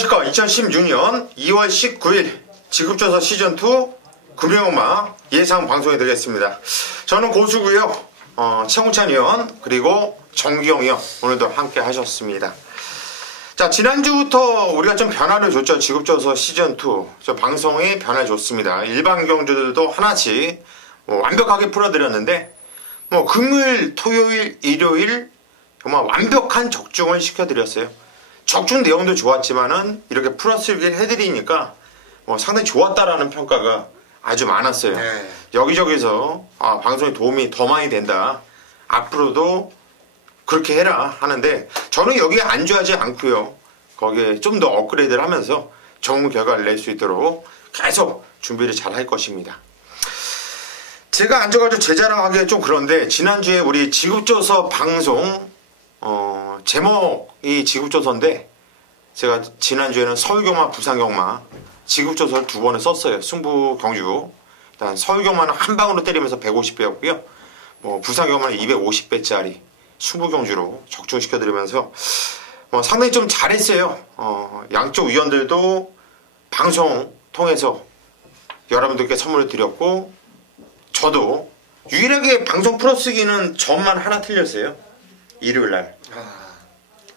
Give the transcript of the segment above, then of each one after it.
안녕하십니까. 2016년 2월 19일 지급조사 시즌2 금융음악 예상 방송해 드리겠습니다. 저는 고수고요. 최홍찬 의원 그리고 정기영 의원 오늘도 함께 하셨습니다. 자, 지난주부터 우리가 좀 변화를 줬죠. 지급조사 시즌2 저 방송에 변화 줬습니다. 일반 경주들도 하나씩 완벽하게 풀어드렸는데 금요일, 토요일, 일요일 정말 완벽한 적중을 시켜드렸어요. 적중 내용도 좋았지만은 이렇게 풀어쓰기를 해드리니까 상당히 좋았다라는 평가가 아주 많았어요. 네. 여기저기서 방송에 도움이 더 많이 된다. 앞으로도 그렇게 해라 하는데 저는 여기에 안주하지 않고요. 거기에 좀 더 업그레이드를 하면서 좋은 결과를 낼 수 있도록 계속 준비를 잘 할 것입니다. 제가 앉아가지고 제 자랑하기에 좀 그런데 지난주에 우리 지급조서 방송 제목이 지급조서인데 제가 지난주에는 서울경마, 부산경마 지급조서를 2번을 썼어요. 승부 경주. 일단 서울경마는 한 방으로 때리면서 150배였고요. 부산경마는 250배짜리 승부 경주로 적중시켜드리면서 상당히 좀 잘했어요. 양쪽 위원들도 방송 통해서 여러분들께 선물을 드렸고 저도 유일하게 방송 풀어쓰기는 점만 하나 틀렸어요. 일요일날.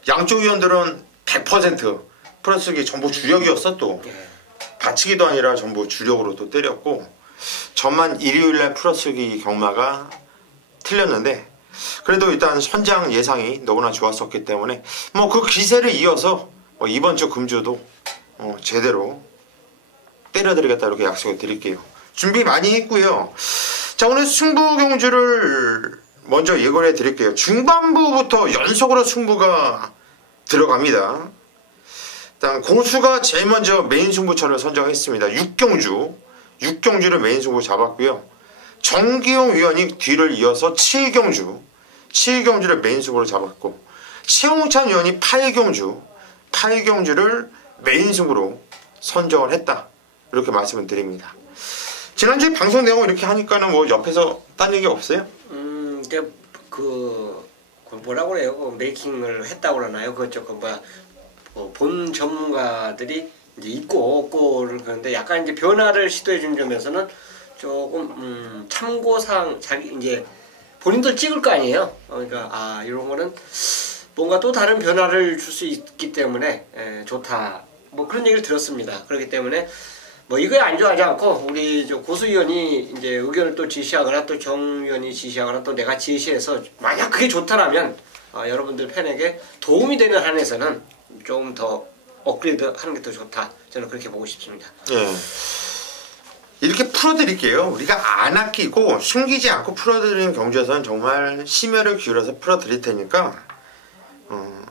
양쪽 위원들은 100% 풀어쓰기 전부 주력이었어. 또 받치기도 아니라 전부 주력으로 또 때렸고 저만 일요일날 풀어쓰기 경마가 틀렸는데 그래도 일단 선장 예상이 너무나 좋았었기 때문에 그 기세를 이어서 이번 주 금주도 제대로 때려드리겠다 이렇게 약속을 드릴게요. 준비 많이 했고요. 자, 오늘 승부 경주를 먼저 예고를 해드릴게요. 중반부부터 연속으로 승부가 들어갑니다. 일단 고수가 제일 먼저 메인 승부처를 선정했습니다. 6경주를 메인 승부 잡았고요. 정기용 위원이 뒤를 이어서 7경주를 메인 승부로 잡았고 최홍찬 위원이 8경주를 메인 승부로 선정을 했다. 이렇게 말씀을 드립니다. 지난주에 방송 내용 이렇게 하니까는 옆에서 딴 얘기 없어요? 뭐라고 그래요? 메이킹을 했다고 그러나요? 본 전문가들이 이제 있고 없고 그런데 약간 이제 변화를 시도해 준 점에서는 조금 참고사항 자기 이제 본인들 찍을 거 아니에요. 그러니까 이런 거는 뭔가 또 다른 변화를 줄 수 있기 때문에 좋다. 그런 얘기를 들었습니다. 그렇기 때문에 이거에 안주하지 않고 우리 고수 위원이 이제 의견을 또 지시하거나 또 정 위원이 지시하거나 또 내가 지시해서 만약 그게 좋다라면 여러분들 팬에게 도움이 되는 한에서는 좀 더 업그레이드 하는 게 더 좋다. 저는 그렇게 보고 싶습니다. 네. 이렇게 풀어드릴게요. 우리가 안 아끼고 숨기지 않고 풀어드리는 경주에서는 정말 심혈을 기울여서 풀어드릴 테니까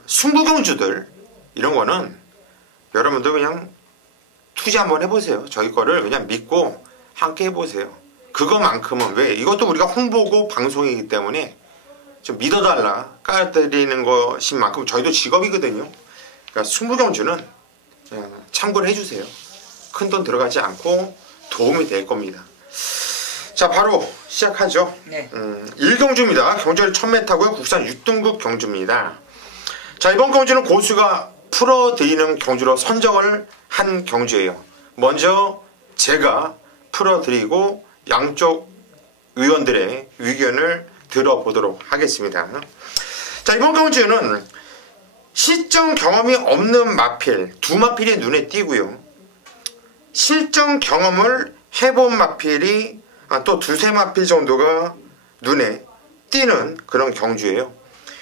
승부 경주들 이런 거는 여러분들 그냥 투자 한번 해보세요. 저희 거를 그냥 믿고 함께 해보세요. 그거만큼은 왜? 이것도 우리가 홍보고 방송이기 때문에 좀 믿어달라 깔아드리는 것인 만큼 저희도 직업이거든요. 그러니까 승부경주는 참고를 해주세요. 큰돈 들어가지 않고 도움이 될 겁니다. 자, 바로 시작하죠. 네. 1경주입니다. 경주를 1000m고요. 국산 6등급 경주입니다. 자, 이번 경주는 고수가 풀어드리는 경주로 선정을 한 경주예요. 먼저 제가 풀어드리고 양쪽 의원들의 의견을 들어보도록 하겠습니다. 자, 이번 경주는 실전 경험이 없는 마필, 2마필이 눈에 띄고요. 실전 경험을 해본 마필이 또 2~3마필 정도가 눈에 띄는 그런 경주예요.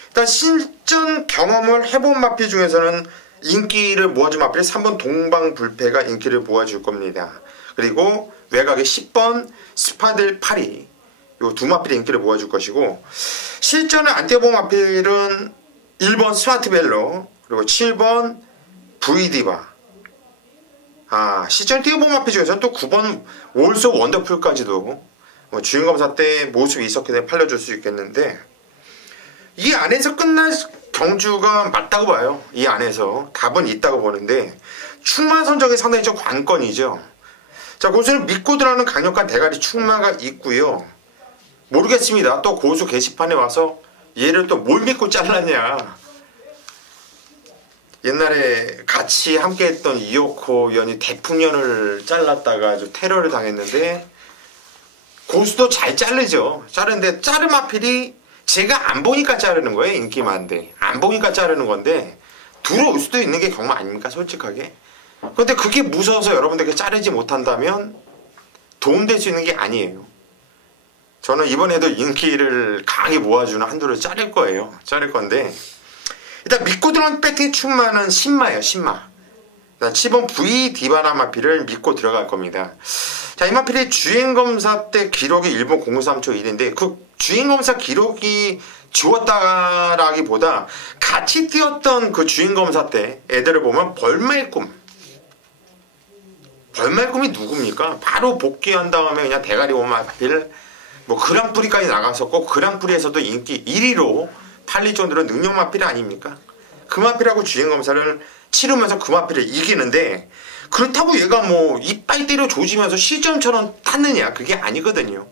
일단 실전 경험을 해본 마필 중에서는 인기를 모아줄 마필이 3번 동방불패가 인기를 모아줄 겁니다. 그리고 외곽에 10번 스파들 8이 이 2마필이 인기를 모아줄 것이고 실전을 안 떼본 마필은 1번 스마트벨로 그리고 7번 V디바 실전 띄워본 마필 중에서는 또 9번 올소 원더풀까지도 주인검사 때 모습이 있었기 때문에 팔려줄 수 있겠는데 이 안에서 끝날 경주가 맞다고 봐요. 이 안에서 답은 있다고 보는데 충마 선정이 상당히 좀 관건이죠. 자, 고수는 믿고 들어가는 강력한 대가리 충마가 있고요. 모르겠습니다. 또 고수 게시판에 와서 얘를 또 뭘 믿고 잘랐냐 옛날에 같이 함께했던 이오코 위원이 대풍년을 잘랐다가 아주 테러를 당했는데 고수도 잘 자르죠. 자르는데 자름 하필이 제가 안 보니까 자르는 거예요. 인기 많은데 안 보니까 자르는 건데 들어올 수도 있는 게 경마 아닙니까? 솔직하게. 그런데 그게 무서워서 여러분들께 자르지 못한다면 도움될 수 있는 게 아니에요. 저는 이번에도 인기를 강하게 모아주는 한두를 자를 거예요. 자를 건데 일단 믿고 들어온 백에 충만한 신마예요. 신마. 7번 V 디바나 마필을 믿고 들어갈 겁니다. 자, 이 마필이 주행검사 때 기록이 1분 053초 1인데 그 주행검사 기록이 좋았다라기보다 같이 뛰었던 그 주행검사 때 애들을 보면 벌말꿈이 누굽니까? 바로 복귀한 다음에 그냥 대가리 오마필 뭐 그랑프리까지 나갔었고 그랑프리에서도 인기 1위로 팔릴 정도로 능력 마필이 아닙니까? 그 마필하고 주행검사를 치르면서 그 마필을 이기는데 그렇다고 얘가 뭐 이빨 때려 조지면서 시점처럼 탔느냐? 그게 아니거든요.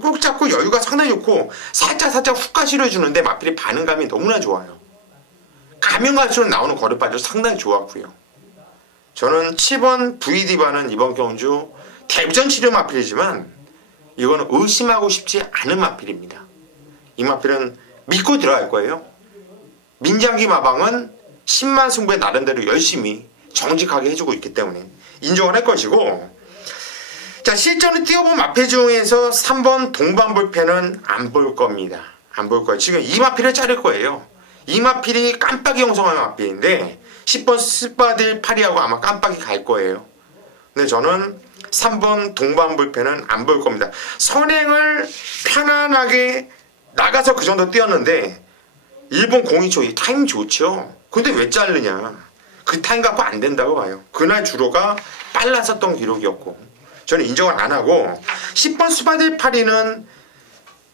꼭 잡고 여유가 상당히 좋고 살짝 훅가 실어주는데 마필이 반응감이 너무나 좋아요. 가면 갈수록 나오는 거리빨도 상당히 좋았고요. 저는 7번 VD바는 이번 경주 대부전 치료 마필이지만 이거는 의심하고 싶지 않은 마필입니다. 이 마필은 믿고 들어갈 거예요. 민장기 마방은 10만 승부에 나름대로 열심히 정직하게 해주고 있기 때문에 인정을 할 것이고 자 실전을 뛰어본 마필 중에서 3번 동반불패는 안 볼 겁니다. 안 볼 거예요. 지금 이 마필을 자를 거예요. 이 마필이 깜빡이 형성한 마필인데 10번 스파딜 파리하고 아마 깜빡이 갈 거예요. 근데 저는 3번 동반불패는 안 볼 겁니다. 선행을 편안하게 나가서 그 정도 뛰었는데 일본 02초 이 타임 좋죠. 근데 왜 자르냐. 그 타임 갖고 안 된다고 봐요. 그날 주로가 빨랐었던 기록이었고 저는 인정을 안 하고 10번 스파딜 파리는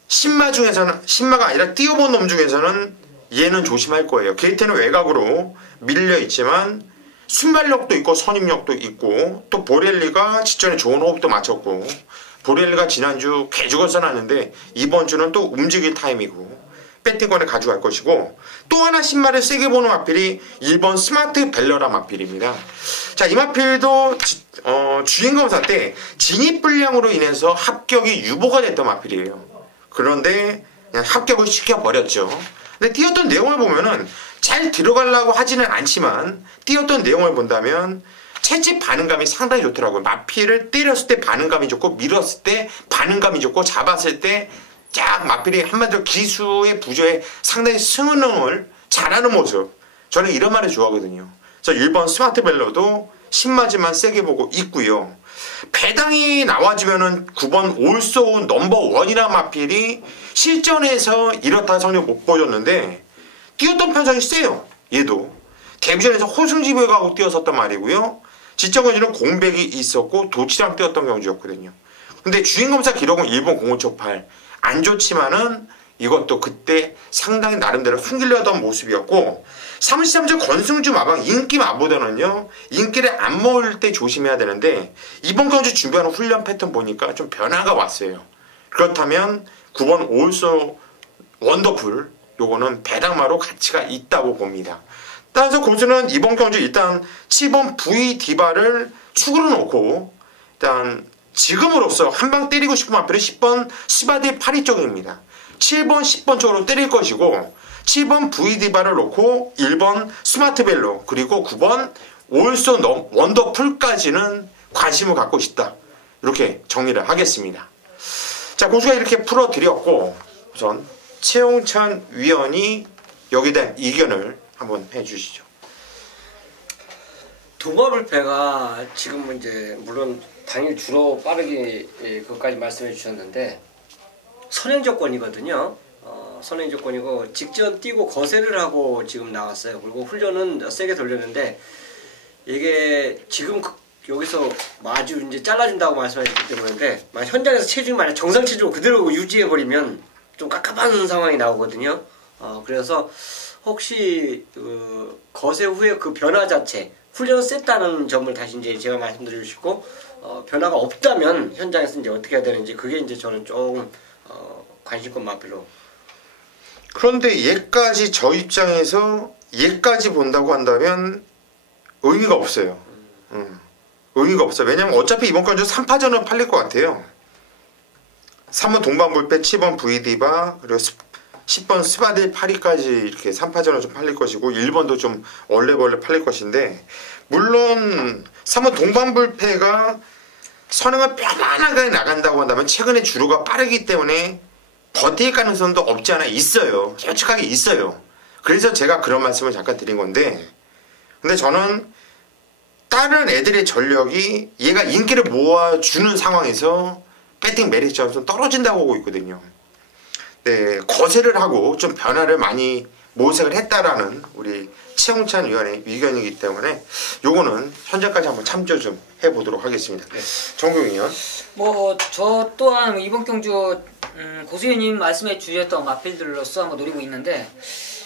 신마 중에서는 신마가 아니라 뛰어본 놈 중에서는 얘는 조심할 거예요. 게이트는 외곽으로 밀려 있지만 순발력도 있고 선임력도 있고 또 보렐리가 직전에 좋은 호흡도 맞췄고 보렐리가 지난주 개죽어 써놨는데 이번 주는 또 움직일 타임이고 배팅권에 가져갈 것이고 또 하나 신마를 세게 보는 마필이 1번 스마트 벨러라 마필입니다. 자, 이 마필도 주행검사 때 진입 불량으로 인해서 합격이 유보가 됐던 마필이에요. 그런데 그냥 합격을 시켜버렸죠. 근데 뛰었던 내용을 보면은 잘 들어가려고 하지는 않지만 뛰었던 내용을 본다면 채집 반응감이 상당히 좋더라고요. 마필을 때렸을 때 반응감이 좋고 밀었을 때 반응감이 좋고 잡았을 때 쫙 마필이 한마디로 기수의 부조에 상당히 승능을 잘하는 모습. 저는 이런 말을 좋아하거든요. 그래서 1번 스마트 벨러도 신마지만 세게 보고 있고요. 배당이 나와주면은 9번 올소 넘버원이라는 마필이 실전에서 이렇다 성적 못 보여줬는데 뛰었던 편성이 세요. 얘도 데뷔전에서 호승지부에 가고 뛰었었단 말이고요. 지적원주는 공백이 있었고 도치랑 뛰었던 경주였거든요. 근데 주행검사 기록은 1번 05초 8 안 좋지만은 이것도 그때 상당히 나름대로 숨기려던 모습이었고 33주 건승주 마방 인기 마보다는요 인기를 안 모을 때 조심해야 되는데 이번 경주 준비하는 훈련 패턴 보니까 좀 변화가 왔어요. 그렇다면 9번 올소 원더풀 요거는 배당마로 가치가 있다고 봅니다. 따라서 고수는 이번 경주 일단 7번 V 디바를 축으로 놓고 일단 지금으로서 한방 때리고 싶은 마필은 10번 스바디 파리 쪽입니다. 7번 10번 쪽으로 때릴 것이고 7번 V 디바를 놓고 1번 스마트벨로 그리고 9번 올소 원더풀까지는 관심을 갖고 싶다. 이렇게 정리를 하겠습니다. 자, 고수가 이렇게 풀어드렸고 우선 최홍찬 위원이 여기에 대한 의견을 한번 해주시죠. 동반불패가 지금 이제 물론 당일 주로 빠르게 그것까지 말씀해 주셨는데 선행 조건이거든요. 선행 조건이고 직전 뛰고 거세를 하고 지금 나왔어요. 그리고 훈련은 세게 돌렸는데 이게 지금 여기서 아주 이제 잘라준다고 말씀하셨기 때문에 현장에서 체중이 만약 정상 체중을 그대로 유지해 버리면 좀 깝깝한 상황이 나오거든요. 그래서 혹시 거세 후에 그 변화 자체 훈련을 셌다는 점을 다시 이제 제가 말씀드리고 싶고 변화가 없다면 현장에서 이제 어떻게 해야 되는지 그게 이제 저는 조금 관심권 마필로. 그런데 얘까지 저 입장에서 얘까지 본다고 한다면 의미가 없어요. 의미가 없어. 왜냐면 어차피 이번 건조 3파전은 팔릴 것 같아요. 3번 동반불패, 7번 VD바, 그리고 10번 스바딜 파리까지 이렇게 3파전은 좀 팔릴 것이고 1번도 좀 얼레벌레 팔릴 것인데, 물론 3번 동반불패가 선행을 편안하게 나간다고 한다면 최근에 주로가 빠르기 때문에 버틸 가능성도 없지 않아 있어요. 솔직하게 있어요. 그래서 제가 그런 말씀을 잠깐 드린 건데, 근데 저는 다른 애들의 전력이 얘가 인기를 모아주는 상황에서 배팅 메리트가 좀 떨어진다고 보고 있거든요. 네, 거세를 하고 좀 변화를 많이 모색을 했다라는 우리 최홍찬 위원의 의견이기 때문에 요거는 현재까지 한번 참조 좀 해보도록 하겠습니다. 네. 정경 위원. 저 또한 이번 경주 고수위원님 말씀해 주셨던 마필들로서 한번 노리고 있는데,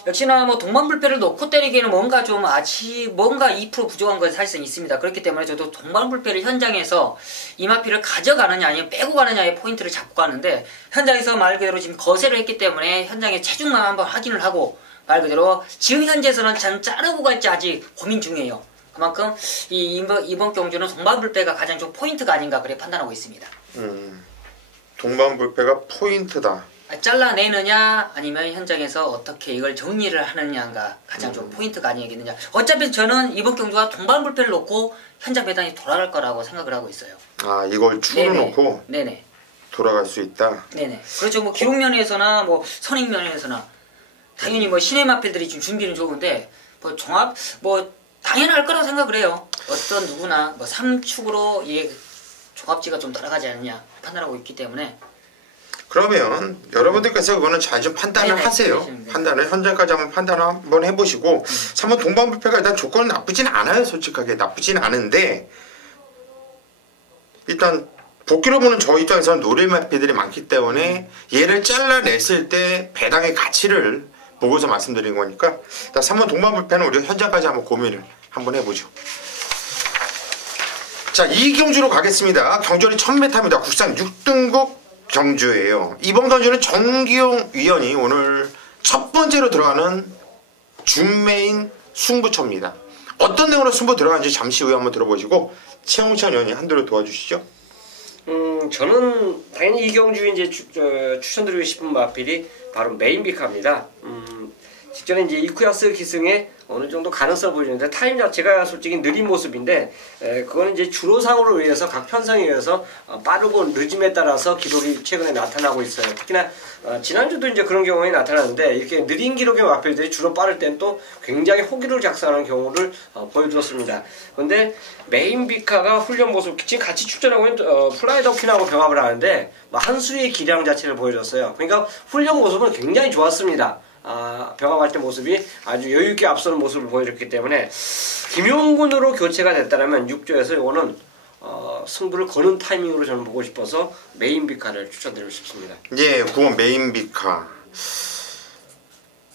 역시나 동반불패를 놓고 때리기에는 뭔가 2% 부족한 것이 사실상 있습니다. 그렇기 때문에 저도 동반불패를 현장에서 이 마필을 가져가느냐 아니면 빼고 가느냐의 포인트를 잡고 가는데, 현장에서 말 그대로 지금 거세를 했기 때문에 현장의 체중만 한번 확인을 하고, 말 그대로 지금 현재에서는 저는 자르고 갈지 아직 고민 중이에요. 그만큼 이번 경주는 동반불패가 가장 좀 포인트가 아닌가 그렇게 판단하고 있습니다. 동반불패가 포인트다. 잘라내느냐 아니면 현장에서 어떻게 이걸 정리를 하느냐가 가장 좀 포인트가 아니겠느냐. 어차피 저는 이번 경주가 동반불패를 놓고 현장 배당이 돌아갈 거라고 생각을 하고 있어요. 아, 이걸 추로 놓고 네네. 돌아갈 수 있다. 네네. 그렇죠. 기록 면에서나 선행 면에서나 당연히 신의 마필들이 지금 준비는 좋은데 종합 당연할 거라고 생각을 해요. 어떤 누구나 3축으로 이 종합지가 좀 따라가지 않느냐 판단하고 있기 때문에. 그러면 여러분들께서 그거는 잘 좀 판단을 하세요. 판단을 현장까지 한번 판단을 한번 해보시고 3번 동반불패가 일단 조건은 나쁘진 않아요. 솔직하게 나쁘진 않은데, 일단 복귀로 보는 저 입장에서는 노릴마피들이 많기 때문에 얘를 잘라냈을 때 배당의 가치를 보고서 말씀드린 거니까 일단 3번 동반불패는 우리가 현장까지 한번 고민을 한번 해보죠. 자, 이 경주로 가겠습니다. 경주는 1000m입니다. 국산 6등급 경주예요. 이번 경주는 정기용 위원이 오늘 첫 번째로 들어가는 준메인 승부처입니다. 어떤 내용으로 승부 들어가는지 잠시 후에 한번 들어보시고 최홍찬 위원이 한도를 도와주시죠. 저는 당연히 이 경주에 이제 추천드리고 싶은 마필이 바로 메인비카입니다. 직전에 이제 이쿠야스 기승에 어느 정도 가능성을 보여주는데 타임 자체가 솔직히 느린 모습인데, 그거는 이제 주로상으로 의해서 각 편성에 의해서 빠르고 늦음에 따라서 기록이 최근에 나타나고 있어요. 특히나 지난주도 이제 그런 경우에 나타나는데, 이렇게 느린 기록의 마필들이 주로 빠를 땐 또 굉장히 호기를 작성하는 경우를 보여주었습니다. 그런데 메인비카가 훈련 모습, 지금 같이 출전하고 있는 플라이더킨하고 병합을 하는데 한 수의 기량 자체를 보여줬어요. 그러니까 훈련 모습은 굉장히 좋았습니다. 병합할 때 모습이 아주 여유있게 앞서는 모습을 보여줬기 때문에 김용군으로 교체가 됐다면 6조에서 이거는 승부를 거는 타이밍으로 저는 보고 싶어서 메인비카를 추천드리고 싶습니다. 예, 9번 메인비카.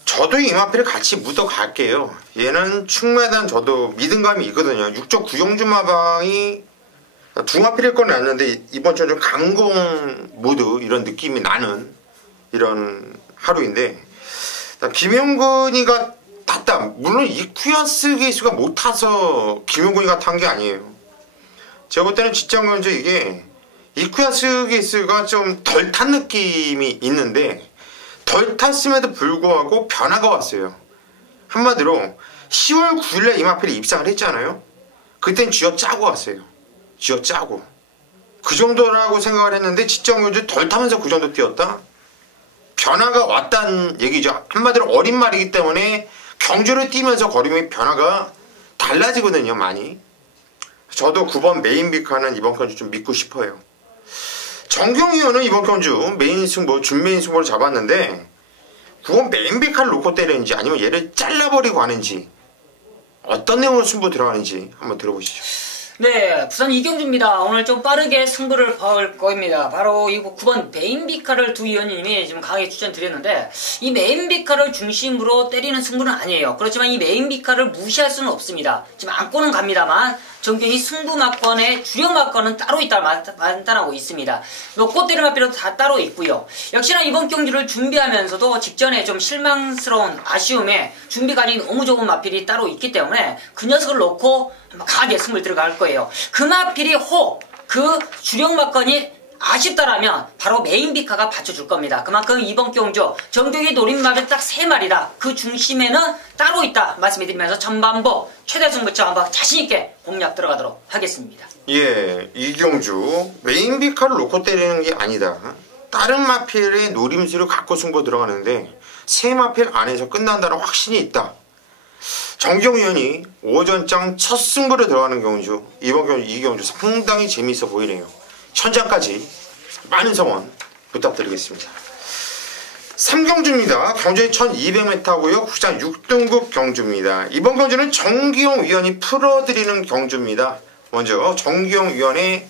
저도 이 마필을 같이 묻어갈게요. 얘는 충매단 저도 믿음감이 있거든요. 6조 구용주 마방이 두 마필일 건 아는데 이번 주는 좀 강공 모드 이런 느낌이 나는 이런 하루인데, 김용근이가 탔다. 물론 이쿠야스 기수가 못 타서 김용근이가 탄 게 아니에요. 제가 볼 때는 직장경주 이게 이쿠야스 기수가 좀 덜 탄 느낌이 있는데, 덜 탔음에도 불구하고 변화가 왔어요. 한마디로 10월 9일에 이마필이 입상을 했잖아요. 그땐 쥐어 짜고 왔어요. 쥐어 짜고. 그 정도라고 생각을 했는데 직장경주 덜 타면서 그 정도 뛰었다? 변화가 왔다는 얘기죠. 한마디로 어린 말이기 때문에 경주를 뛰면서 걸음의 변화가 달라지거든요, 많이. 저도 9번 메인비카는 이번 경주 좀 믿고 싶어요. 정경위원은 이번 경주 메인 승부, 준메인 승부를 잡았는데 9번 메인비카를 놓고 때리는지 아니면 얘를 잘라버리고 하는지 어떤 내용으로 승부 들어가는지 한번 들어보시죠. 네, 부산 이경주입니다. 오늘 좀 빠르게 승부를 볼 겁니다. 바로 이 9번 메인비카를 두 위원님이 지금 강하게 추천드렸는데, 이 메인비카를 중심으로 때리는 승부는 아니에요. 그렇지만 이 메인비카를 무시할 수는 없습니다. 지금 안고는 갑니다만 정경이 승부마권의 주력마권은 따로 있다 판단하고 있습니다. 놓고 때리는 마필도 다 따로 있고요. 역시나 이번 경기를 준비하면서도 직전에 좀 실망스러운 아쉬움에 준비 과정이 너무 좋은 마필이 따로 있기 때문에 그 녀석을 놓고 강하게 승부를 들어갈 거예요. 그 마필이 그 주력마권이 아쉽다라면 바로 메인 비카가 받쳐줄 겁니다. 그만큼 이번 경주 정경이 노린 마필 딱 3마리다. 그 중심에는 따로 있다 말씀드리면서 전반부 최대 승부처 한번 자신있게 공략 들어가도록 하겠습니다. 예, 이 경주 메인 비카를 놓고 때리는 게 아니다. 다른 마필의 노림수를 갖고 승부 들어가는데 새 마필 안에서 끝난다는 확신이 있다. 정경 위원이 오전장 첫 승부를 들어가는 경주, 이번 경주 이 경주 상당히 재미있어 보이네요. 천장까지 많은 성원 부탁드리겠습니다. 3경주입니다. 경주는 1200m고요. 국산 6등급 경주입니다. 이번 경주는 정기용 위원이 풀어드리는 경주입니다. 먼저 정기용 위원의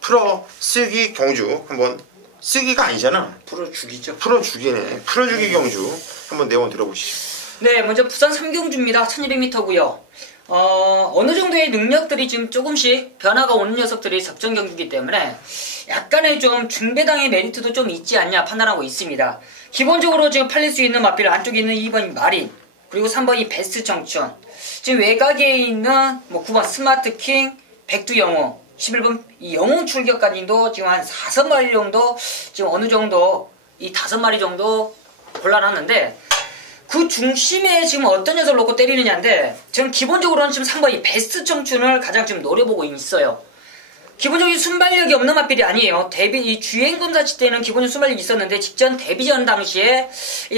풀어쓰기 경주 한번, 쓰기가 아니잖아. 풀어주기죠. 풀어주기네. 풀어주기 경주 한번 내용 들어보시죠. 네, 먼저 부산 3경주입니다. 1200m고요. 어느 정도의 능력들이 지금 조금씩 변화가 오는 녀석들이 적정 경기이기 때문에 약간의 좀 중배당의 메리트도 좀 있지 않냐 판단하고 있습니다. 기본적으로 지금 팔릴 수 있는 마필 안쪽에 있는 2번이 마린, 그리고 3번이 베스트 청춘, 지금 외곽에 있는 9번 스마트킹, 백두영웅, 11번 이 영웅 출격까지도 지금 한 5마리 정도 지금 어느 정도 이 5마리 정도 골라놨는데 그 중심에 지금 어떤 녀석을 놓고 때리느냐인데 저는 기본적으로는 지금 3번 이 베스트 청춘을 가장 지금 노려보고 있어요. 기본적인 순발력이 없는 마필이 아니에요. 이 주행검사치 때는 기본적인 순발력이 있었는데 직전 데뷔전 당시에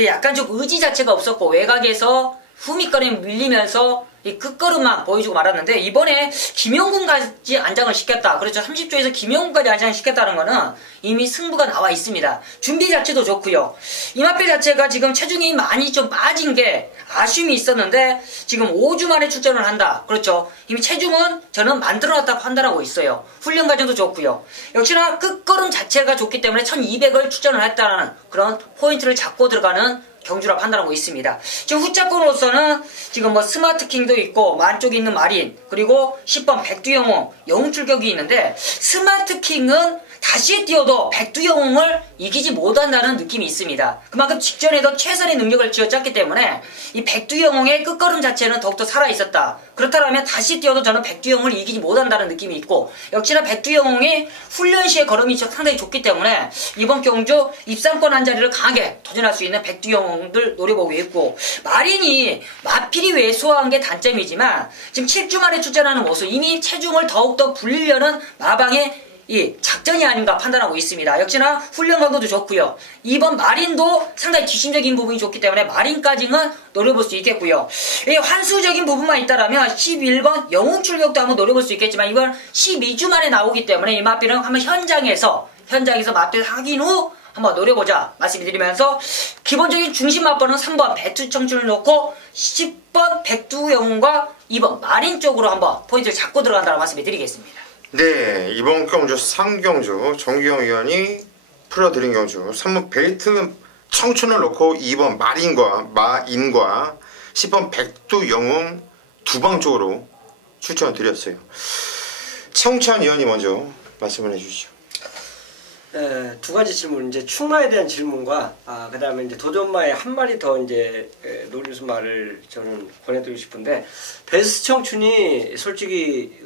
약간 좀 의지 자체가 없었고 외곽에서 후미권에 밀리면서 이 끝걸음만 보여주고 말았는데 이번에 김영군까지 안장을 시켰다. 그렇죠. 30조에서 김영군까지 안장을 시켰다는 거는 이미 승부가 나와 있습니다. 준비 자체도 좋고요. 이마필 자체가 지금 체중이 많이 좀 빠진 게 아쉬움이 있었는데 지금 5주 만에 출전을 한다. 그렇죠. 이미 체중은 저는 만들어놨다고 판단하고 있어요. 훈련 과정도 좋고요. 역시나 끝걸음 자체가 좋기 때문에 1200을 출전을 했다는 그런 포인트를 잡고 들어가는 경주라 판단하고 있습니다. 지금 후자권으로서는 지금 스마트킹도 있고 안쪽에 있는 마린, 그리고 10번 백두영웅 영웅 출격이 있는데 스마트킹은 다시 뛰어도 백두영웅을 이기지 못한다는 느낌이 있습니다. 그만큼 직전에도 최선의 능력을 쥐어짰기 때문에 이 백두영웅의 끝걸음 자체는 더욱더 살아있었다. 그렇다면 다시 뛰어도 저는 백두영웅을 이기지 못한다는 느낌이 있고 역시나 백두영웅이 훈련 시의 걸음이 상당히 좋기 때문에 이번 경주 입상권 한 자리를 강하게 도전할 수 있는 백두영웅들 노려보고 있고 마린이 마필이 왜소한 게 단점이지만 지금 7주 만에 출전하는 모습 이미 체중을 더욱더 불리려는 마방의 이 작전이 아닌가 판단하고 있습니다. 역시나 훈련 강도도 좋고요. 이번 마린도 상당히 기심적인 부분이 좋기 때문에 마린까지는 노려볼 수 있겠고요. 이 환수적인 부분만 있다라면 11번 영웅 출격도 한번 노려볼 수 있겠지만 이번 12주 만에 나오기 때문에 이 마필은 한번 현장에서 마필 확인 후 한번 노려보자 말씀드리면서 기본적인 중심 마번은 3번 백두 청춘을 놓고 10번 백두영웅과 2번 마린 쪽으로 한번 포인트를 잡고 들어간다고 말씀을 드리겠습니다. 네, 이번 경주 3경주 정기용 위원이 풀어드린 경주 3번 벨트 청춘을 놓고 2번 마인과 10번 백두영웅 두방 쪽으로 추천을 드렸어요. 최홍찬 위원이 먼저 말씀을 해주시죠. 두 가지 질문, 이제 충마에 대한 질문과 그 다음에 이제 도전마에 한 마리 더 이제 노림수 말을 저는 권해드리고 싶은데 베스트 청춘이 솔직히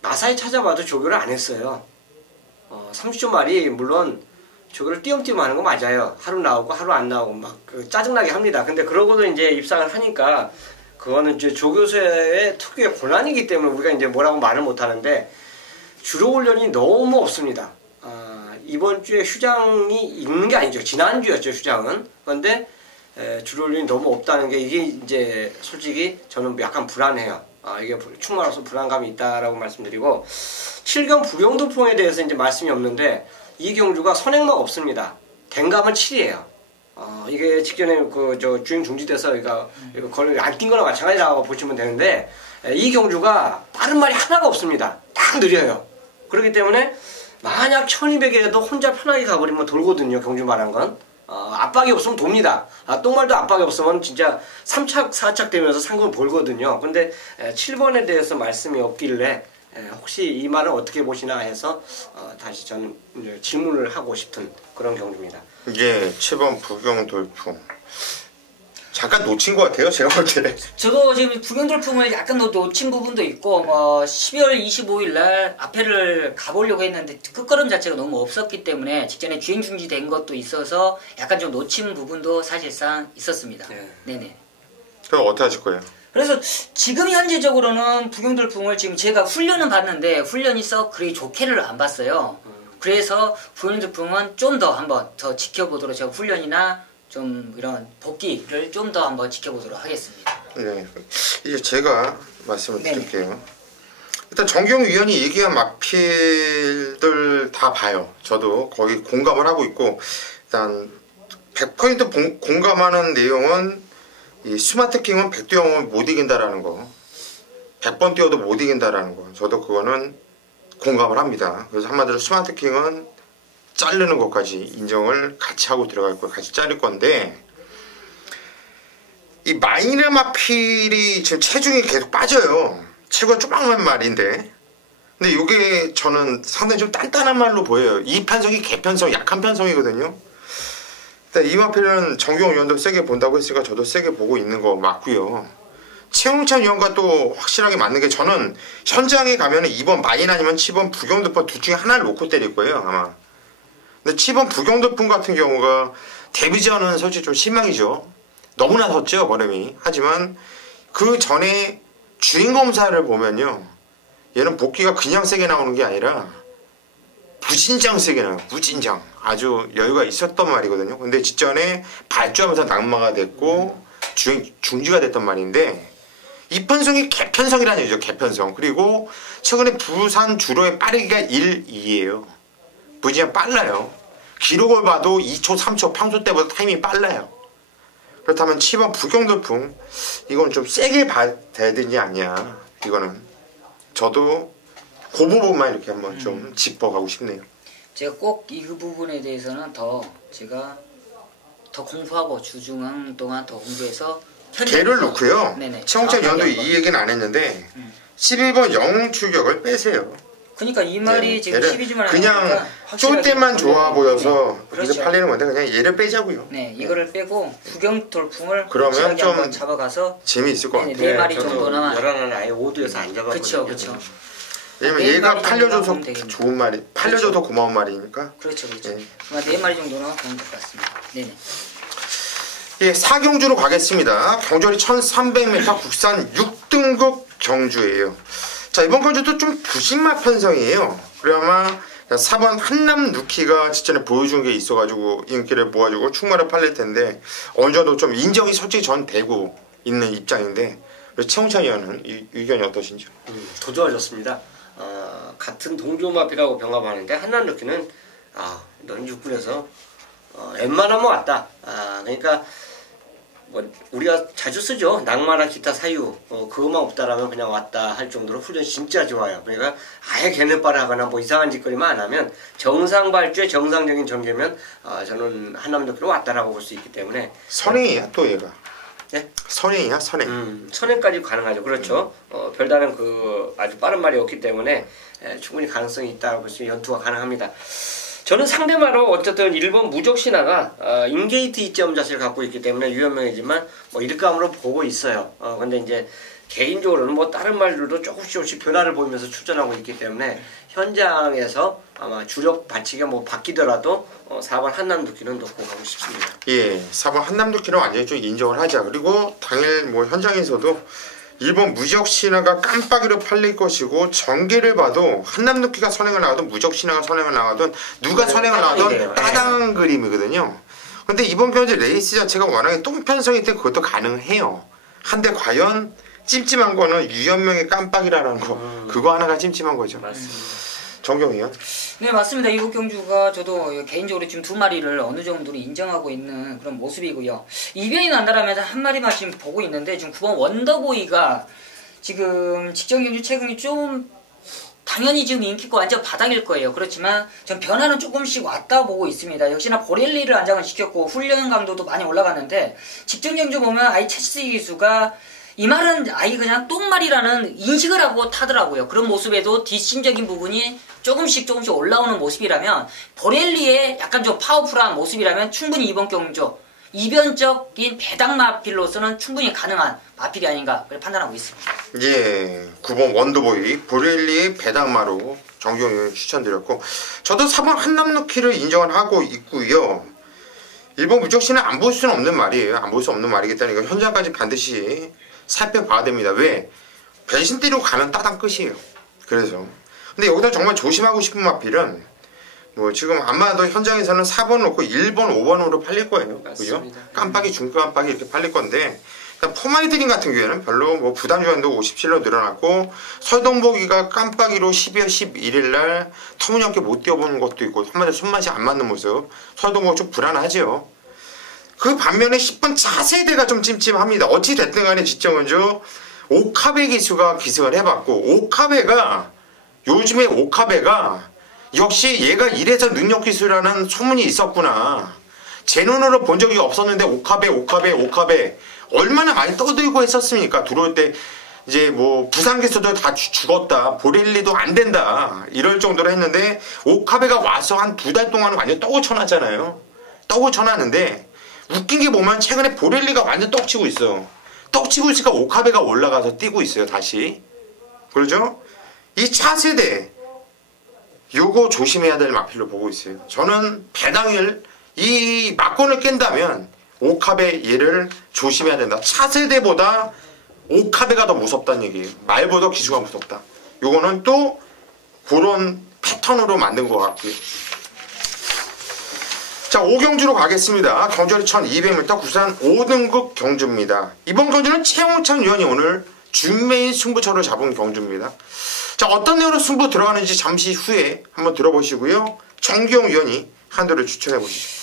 나사에 찾아봐도 조교를 안 했어요. 30조 말이 물론 조교를 띄엄띄엄 하는 거 맞아요. 하루 나오고 하루 안 나오고 막 짜증나게 합니다. 근데 그러고도 이제 입상을 하니까 그거는 이제 조교수의 특유의 권한이기 때문에 우리가 이제 뭐라고 말을 못 하는데 주로 훈련이 너무 없습니다. 이번 주에 휴장이 있는 게 아니죠. 지난주였죠, 휴장은. 그런데 주로 훈련이 너무 없다는 게 이게 이제 솔직히 저는 약간 불안해요. 이게 충마로서 불안감이 있다라고 말씀드리고 7경 불용도풍에 대해서 이제 말씀이 없는데 이 경주가 선행막 없습니다. 댕감은 7이에요. 이게 직전에 주행 중지돼서 이거 거리를 안 뛴 거나 마찬가지라고 보시면 되는데 이 경주가 빠른 말이 하나가 없습니다. 딱 느려요. 그렇기 때문에 만약 1200에도 혼자 편하게 가버리면 돌거든요. 경주 말한 건. 압박이 없으면 돕니다. 똥말도 압박이 없으면 진짜 3착, 4착 되면서 상금을 벌거든요. 근데 7번에 대해서 말씀이 없길래 혹시 이 말은 어떻게 보시나 해서 다시 저는 이제 질문을 하고 싶은 그런 경주입니다. 예, 7번 부경돌풍. 잠깐 놓친 것 같아요, 제가 볼 때. 저도 지금 부경돌풍을 약간 놓친 부분도 있고 12월 25일 날 앞에를 가보려고 했는데 끝걸음 자체가 너무 없었기 때문에 직전에 주행 중지된 것도 있어서 약간 좀 놓친 부분도 사실상 있었습니다. 네. 네네. 그럼 어떻게 하실 거예요? 그래서 지금 현재적으로는 부경돌풍을 지금 제가 훈련은 봤는데 훈련이 썩 그리 좋게를 안 봤어요. 그래서 부경돌풍은 좀 더 한번 더 지켜보도록 제가 훈련이나 좀 이런 복귀를 좀 더 한번 지켜보도록 하겠습니다. 네, 이제 제가 말씀을 네네. 드릴게요. 일단 정경 위원이 얘기한 마필들 다 봐요. 저도 거의 공감을 하고 있고, 일단 100% 공감하는 내용은 이 스마트킹은 100대0은 못 이긴다라는 거, 100번 뛰어도 못 이긴다라는 거, 저도 그거는 공감을 합니다. 그래서 한마디로 스마트킹은 자르는 것까지 인정을 같이 하고 들어갈 거예요. 같이 자를 건데, 이 마이너 마필이 지금 체중이 계속 빠져요. 체구가 조그만 말인데, 근데 이게 저는 상당히 좀 단단한 말로 보여요. 이 편성이 개편성, 약한 편성이거든요. 일단 이 마필은 정경 위원도 세게 본다고 했으니까 저도 세게 보고 있는 거 맞고요. 최홍찬 위원과 또 확실하게 맞는 게, 저는 현장에 가면 2번 마인 아니면 7번 부경돌풍 둘 중에 하나를 놓고 때릴 거예요, 아마. 근데 7번 부경돌풍 같은 경우가 데뷔전은 솔직히 좀 실망이죠. 너무나 섰죠, 걸음이. 하지만 그 전에 주행검사를 보면요, 얘는 복귀가 그냥 세게 나오는 게 아니라 무진장 세게 나와요. 무진장. 아주 여유가 있었던 말이거든요. 근데 직전에 발주하면서 낙마가 됐고 주행 중지가 됐던 말인데, 이 편성이 개편성이라는 얘기죠. 개편성. 그리고 최근에 부산 주로의 빠르기가 1, 2예요. 무진장 빨라요. 기록을 봐도 2초, 3초 평소 때보다 타이밍이 빨라요. 그렇다면 7번 부경돌풍, 이건 좀 세게 봐야 되지 않냐. 이거는 저도 그 부분만 이렇게 한번 좀 짚어가고 싶네요. 제가 꼭 이 부분에 대해서는 제가 더 공부하고 주중앙 동안 더 공부해서 개를 놓고요. 네네. 최홍찬 위원도 한번. 이 얘기는 안 했는데 11번 영웅 출격을 빼세요. 그러니까 이 말이 네, 지금 얘를 12주만 그냥 쫄 때만 좋아 보여서 그렇죠. 이게 팔리는 건데, 그냥 얘를 빼자고요. 네, 이거를 빼고 부경돌풍을 그러면 확실하게 좀 한번 잡아가서 재미있을 것 네, 같아요. 네 마리 저도 정도나. 열하나는 아예 5두에서 안 잡았거든요. 그렇죠, 그렇죠. 왜냐면 네 얘가 마리 팔려줘서 정도는 되겠네요. 좋은 말이, 팔려줘서 고마운 말이니까. 그렇죠, 그렇죠. 네. 아마 4마리 정도는 되는 것 같습니다. 네네. 예, 4경주로 가겠습니다. 경주리 1300m 국산 6등급 경주예요. 자, 이번 경주도 좀 부신맛 편성이에요. 그래 아마 4번 한남 누키가 직전에 보여준 게 있어가지고 인기를 모아주고 충마를 팔릴 텐데, 어느 정도 좀 인정이 솔직히 전 되고 있는 입장인데, 최홍찬 의원은 의견이 어떠신지요? 더 좋아졌습니다. 같은 동조마피라고 병합하는데 한남 누키는 너는 육군에서 웬만하면 왔다. 그러니까 뭐 우리가 자주 쓰죠. 낙마나 기타 사유 그것만 없다라면 그냥 왔다 할 정도로 훈련이 진짜 좋아요. 그러니까 아예 개는빨을 하거나 뭐 이상한 짓거리만 안 하면 정상 발주의 정상적인 전개면 저는 한남 누키로 왔다라고 볼 수 있기 때문에. 선행이야 또 얘가. 네? 선행이야 선행. 선행까지 가능하죠. 그렇죠. 별다른 아주 빠른 말이 없기 때문에 충분히 가능성이 있다고 볼 수 있는 연투가 가능합니다. 저는 상대마로 어쨌든 1번 무적신화가 인게이트 2점 자체를 갖고 있기 때문에 유연명이지만 뭐 일감으로 보고 있어요. 근데 이제 개인적으로는 뭐 다른 말들도 조금씩 변화를 보이면서 출전하고 있기 때문에 현장에서 아마 주력 바치가 뭐 바뀌더라도 4번 한남두키는 놓고 가고 싶습니다. 예, 4번 한남두키는 완전히 좀 인정을 하자. 그리고 당일 뭐 현장에서도 1번 무적신화가 깜빡이로 팔릴 것이고, 전개를 봐도 한남누키가 선행을 나가든 무적신화가 선행을 나가든 누가 선행을 나가든 따당한 그림이거든요. 근데 이번 경주 레이스 자체가 워낙에 똥편성이 때문에 그것도 가능해요. 한데 과연 찜찜한 거는 유연명의 깜빡이라는 거, 그거 하나가 찜찜한 거죠. 맞습니다. 정경이요? 네, 맞습니다. 이국 경주가 저도 개인적으로 지금 2마리를 어느 정도로 인정하고 있는 그런 모습이고요. 이변이 난다라면서 한 마리만 지금 보고 있는데, 지금 9번 원더보이가 지금 직전 경주 최근에 좀 당연히 지금 인기가 완전 바닥일 거예요. 그렇지만 전 변화는 조금씩 왔다 보고 있습니다. 역시나 보렐리를 안장을 시켰고 훈련 강도도 많이 올라갔는데 직전 경주 보면 아예 체스 기수가 이 말은 아예 그냥 똥말이라는 인식을 하고 타더라고요. 그런 모습에도 뒷심적인 부분이 조금씩 올라오는 모습이라면 보렐리의 약간 좀 파워풀한 모습이라면 충분히 이번 경주 이변적인 배당 마필로서는 충분히 가능한 마필이 아닌가 판단하고 있습니다. 예, 9번 원더보이 보렐리의 배당마로 정경영을 추천드렸고 저도 4번 한남루키를 인정을 하고 있고요. 1번 무적시는 안 볼 수는 없는 말이에요. 안 볼 수 없는 말이기 때문에 이거 현장까지 반드시 살펴봐야 됩니다. 왜? 배신 때리고 가면 따당 끝이에요. 그래서 근데 여기서 정말 조심하고 싶은 마필은 뭐 지금 아마도 현장에서는 4번 놓고 1번, 5번으로 팔릴 거예요. 그죠? 깜빡이, 중깜빡이 이렇게 팔릴 건데 포마이드린 같은 경우에는 별로 뭐 부담 조건도 57로 늘어났고 설동보기가 깜빡이로 12월 11일 날 터무니없게 못 뛰어보는 것도 있고 한마디로 손맛이 안 맞는 모습 설동보기 좀 불안하죠. 그 반면에 10번 차세대가 좀 찜찜합니다. 어찌 됐든 간에 지정은주 오카베 기수가 기승을 해봤고 오카베가 요즘에 오카베가 역시 얘가 이래서 능력기수라는 소문이 있었구나. 제 눈으로 본 적이 없었는데 오카베 얼마나 많이 떠들고 했었습니까? 들어올 때 이제 뭐 부상기수도 다 죽었다. 보렐리도 안 된다. 이럴 정도로 했는데 오카베가 와서 한 2달 동안 완전 떡을 쳐놨잖아요. 떡을 쳐놨는데 웃긴 게 보면 최근에 보렐리가 완전 떡치고 있어. 떡치고 있으니까 오카베가 올라가서 뛰고 있어요. 다시. 그렇죠? 이 차세대 요거 조심해야 될 마필로 보고 있어요. 저는 배당일 이 막권을 깬다면 오카베 얘를 조심해야 된다. 차세대보다 오카베가 더 무섭다는 얘기예요. 말보다 기수가 무섭다. 요거는 또 그런 패턴으로 만든 것 같고요. 자, 5경주로 가겠습니다. 경주리 1200m 구산 5등급 경주입니다. 이번 경주는 최홍찬 위원이 오늘 준메인 승부처를 잡은 경주입니다. 자, 어떤 내용으로 승부 들어가는지 잠시 후에 한번 들어보시고요. 정기용 위원이 한도를 추천해 보시죠.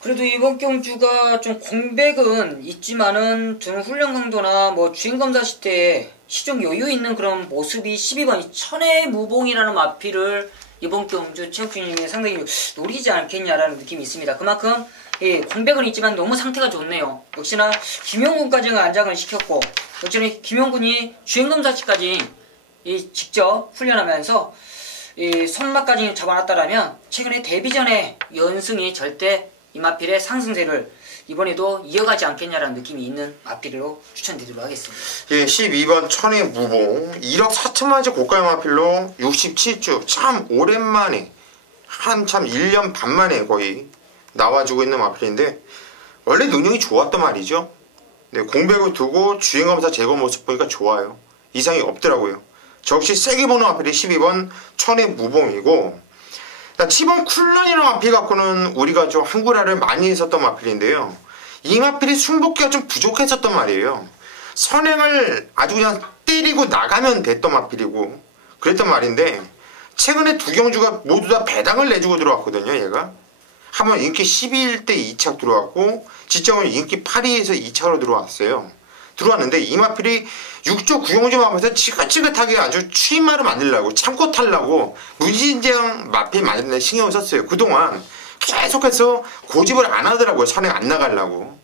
그래도 이번 경주가 좀 공백은 있지만은 저는 훈련 강도나 뭐 주행검사 시대에 시종 여유 있는 그런 모습이 12번 천의 무봉이라는 마필을 이번 경주 최혁준님이 상당히 노리지 않겠냐라는 느낌이 있습니다. 그만큼 예, 공백은 있지만 너무 상태가 좋네요. 역시나 김용군까지는 안장을 시켰고 역시나 김용군이 주행검사시까지 직접 훈련하면서 이 선마까지 잡아놨다라면 최근에 데뷔전의 연승이 절대 이 마필의 상승세를 이번에도 이어가지 않겠냐라는 느낌이 있는 마필로 추천드리도록 하겠습니다. 예, 12번 천의 무봉 1억 4천만원짜리 고가의 마필로 67주 참 오랜만에 한참 1년 반 만에 거의 나와주고 있는 마필인데 원래 능력이 좋았단 말이죠. 네, 공백을 두고 주행검사 제거 모습 보니까 좋아요. 이상이 없더라고요. 저 역시 세게 보는 마필이 12번 천의 무봉이고 7번 쿨런이라는 마필 갖고는 우리가 좀 한구라를 많이 했었던 마필인데요. 이 마필이 승복기가 좀 부족했었단 말이에요. 선행을 아주 그냥 때리고 나가면 됐던 마필이고 그랬던 말인데 최근에 두 경주가 모두 다 배당을 내주고 들어왔거든요. 얘가 한번 인기 11대 2착 들어왔고 지정은 인기 8위에서 2차로 들어왔어요. 들어왔는데 이 마필이 6조 9경주 하면서 지긋지긋하게 아주 추임말을 만들려고 참고 타려고 무진장 마필 만드는 데 신경을 썼어요. 그동안 계속해서 고집을 안 하더라고요. 선행 안 나가려고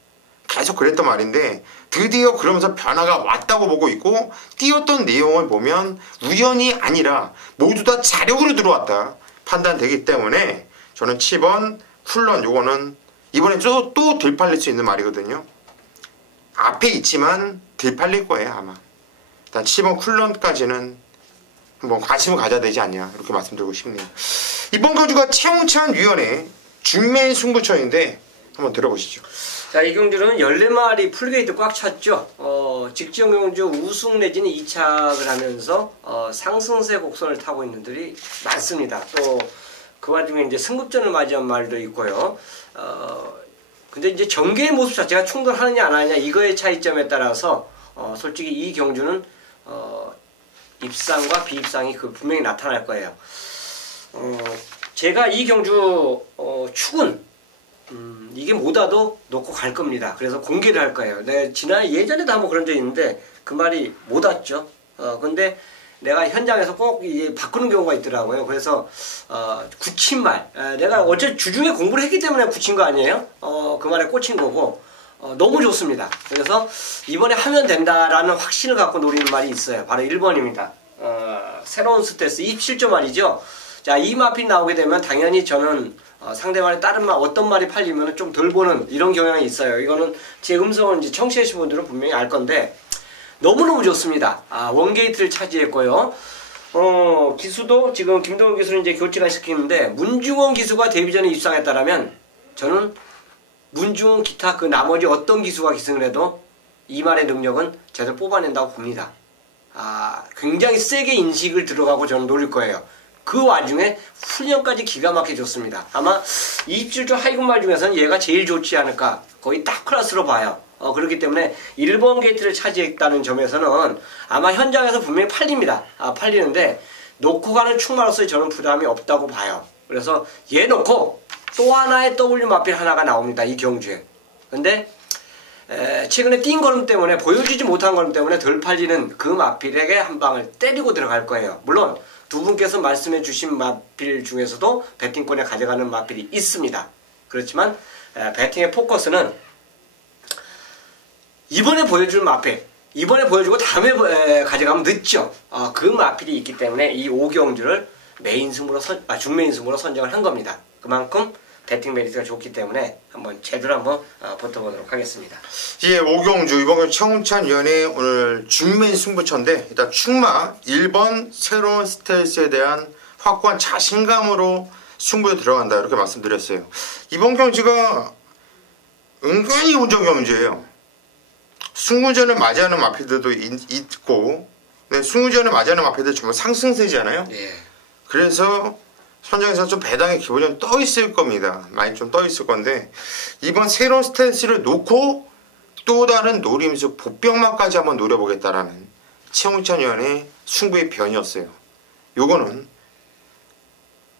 계속 그랬던 말인데 드디어 그러면서 변화가 왔다고 보고 있고 띄웠던 내용을 보면 우연이 아니라 모두 다 자력으로 들어왔다 판단되기 때문에 저는 7번 쿨런 요거는 이번에 또 들팔릴 수 있는 말이거든요. 앞에 있지만 들팔릴 거예요 아마. 일단 10번 쿨런까지는 한번 관심을 가져야 되지 않냐 이렇게 말씀드리고 싶네요. 이번 경주가 최홍찬 위원의 준메인 승부처인데 한번 들어보시죠. 자, 이 경주는 14마리 풀게이트 꽉 찼죠. 직전 경주 우승 내지는 2착을 하면서 상승세 곡선을 타고 있는 들이 많습니다. 또 그 와중에 이제 승급전을 맞이한 말도 있고요. 근데 이제 전개의 모습 자체가 충돌하느냐 안 하느냐 이거의 차이점에 따라서 솔직히 이 경주는 입상과 비입상이 분명히 나타날 거예요. 제가 이 경주 축은 이게 못 와도 놓고 갈 겁니다. 그래서 공개를 할 거예요. 네, 예전에도 한번 그런 적이 있는데 그 말이 못 왔죠. 근데 내가 현장에서 꼭 이게 바꾸는 경우가 있더라고요. 그래서 굳힌 말, 내가 어제 주중에 공부를 했기 때문에 굳힌 거 아니에요? 그 말에 꽂힌 거고 너무 좋습니다. 그래서 이번에 하면 된다라는 확신을 갖고 노리는 말이 있어요. 바로 1번입니다. 새로운 스트레스 27조 말이죠. 자, 이 마필이 나오게 되면 당연히 저는 상대방의 다른 말, 어떤 말이 팔리면 좀 덜 보는 이런 경향이 있어요. 이거는 제 음성을 이제 청취하신 분들은 분명히 알 건데 너무너무 좋습니다. 원게이트를 차지했고요. 기수도 지금 김동훈 기수는 이제 교체가 시키는데 문중원 기수가 데뷔전에 입상했다라면 저는 문중원 기타 그 나머지 어떤 기수가 기승을 해도 이 말의 능력은 제대로 뽑아낸다고 봅니다. 굉장히 세게 인식을 들어가고 저는 노릴 거예요. 그 와중에 훈련까지 기가 막히게 좋습니다. 아마 27조 하이군 말 중에서는 얘가 제일 좋지 않을까, 거의 딱 클래스로 봐요. 그렇기 때문에 1번 게이트를 차지했다는 점에서는 아마 현장에서 분명히 팔립니다. 팔리는데 놓고 가는 충마로서 저는 부담이 없다고 봐요. 그래서 얘 놓고 또 하나의 W 마필 하나가 나옵니다. 이 경주에. 근데 최근에 뛴 걸음 때문에, 보여주지 못한 걸음 때문에 덜 팔리는 그 마필에게 한 방을 때리고 들어갈 거예요. 물론 두 분께서 말씀해 주신 마필 중에서도 배팅권에 가져가는 마필이 있습니다. 그렇지만 배팅의 포커스는 이번에 보여줄 마필, 이번에 보여주고 다음에 가져가면 늦죠. 그 마필이 있기 때문에 이 5경주를 메인 승부로 중메인 승부로 선정을 한 겁니다. 그만큼 배팅 메리트가 좋기 때문에 제대로 한번 붙어보도록 하겠습니다. 예, 5경주 이번 최홍찬 위원의 오늘 중메인 승부처인데, 일단 충마 1번 새로운 스텔스에 대한 확고한 자신감으로 승부에 들어간다, 이렇게 말씀드렸어요. 이번 경주가 은근히 운정 경주예요. 승부전을 맞이하는 마필들도 있고, 네, 승부전을 맞이하는 마필들 전부 상승세잖아요. 예. 그래서 선장에서 좀 배당의 기분이 좀 떠 있을 겁니다. 많이 좀 떠 있을 건데, 이번 새로운 스탠스를 놓고 또 다른 노림수 보병마까지 한번 노려보겠다라는 최홍찬 위원의 승부의 변이었어요. 요거는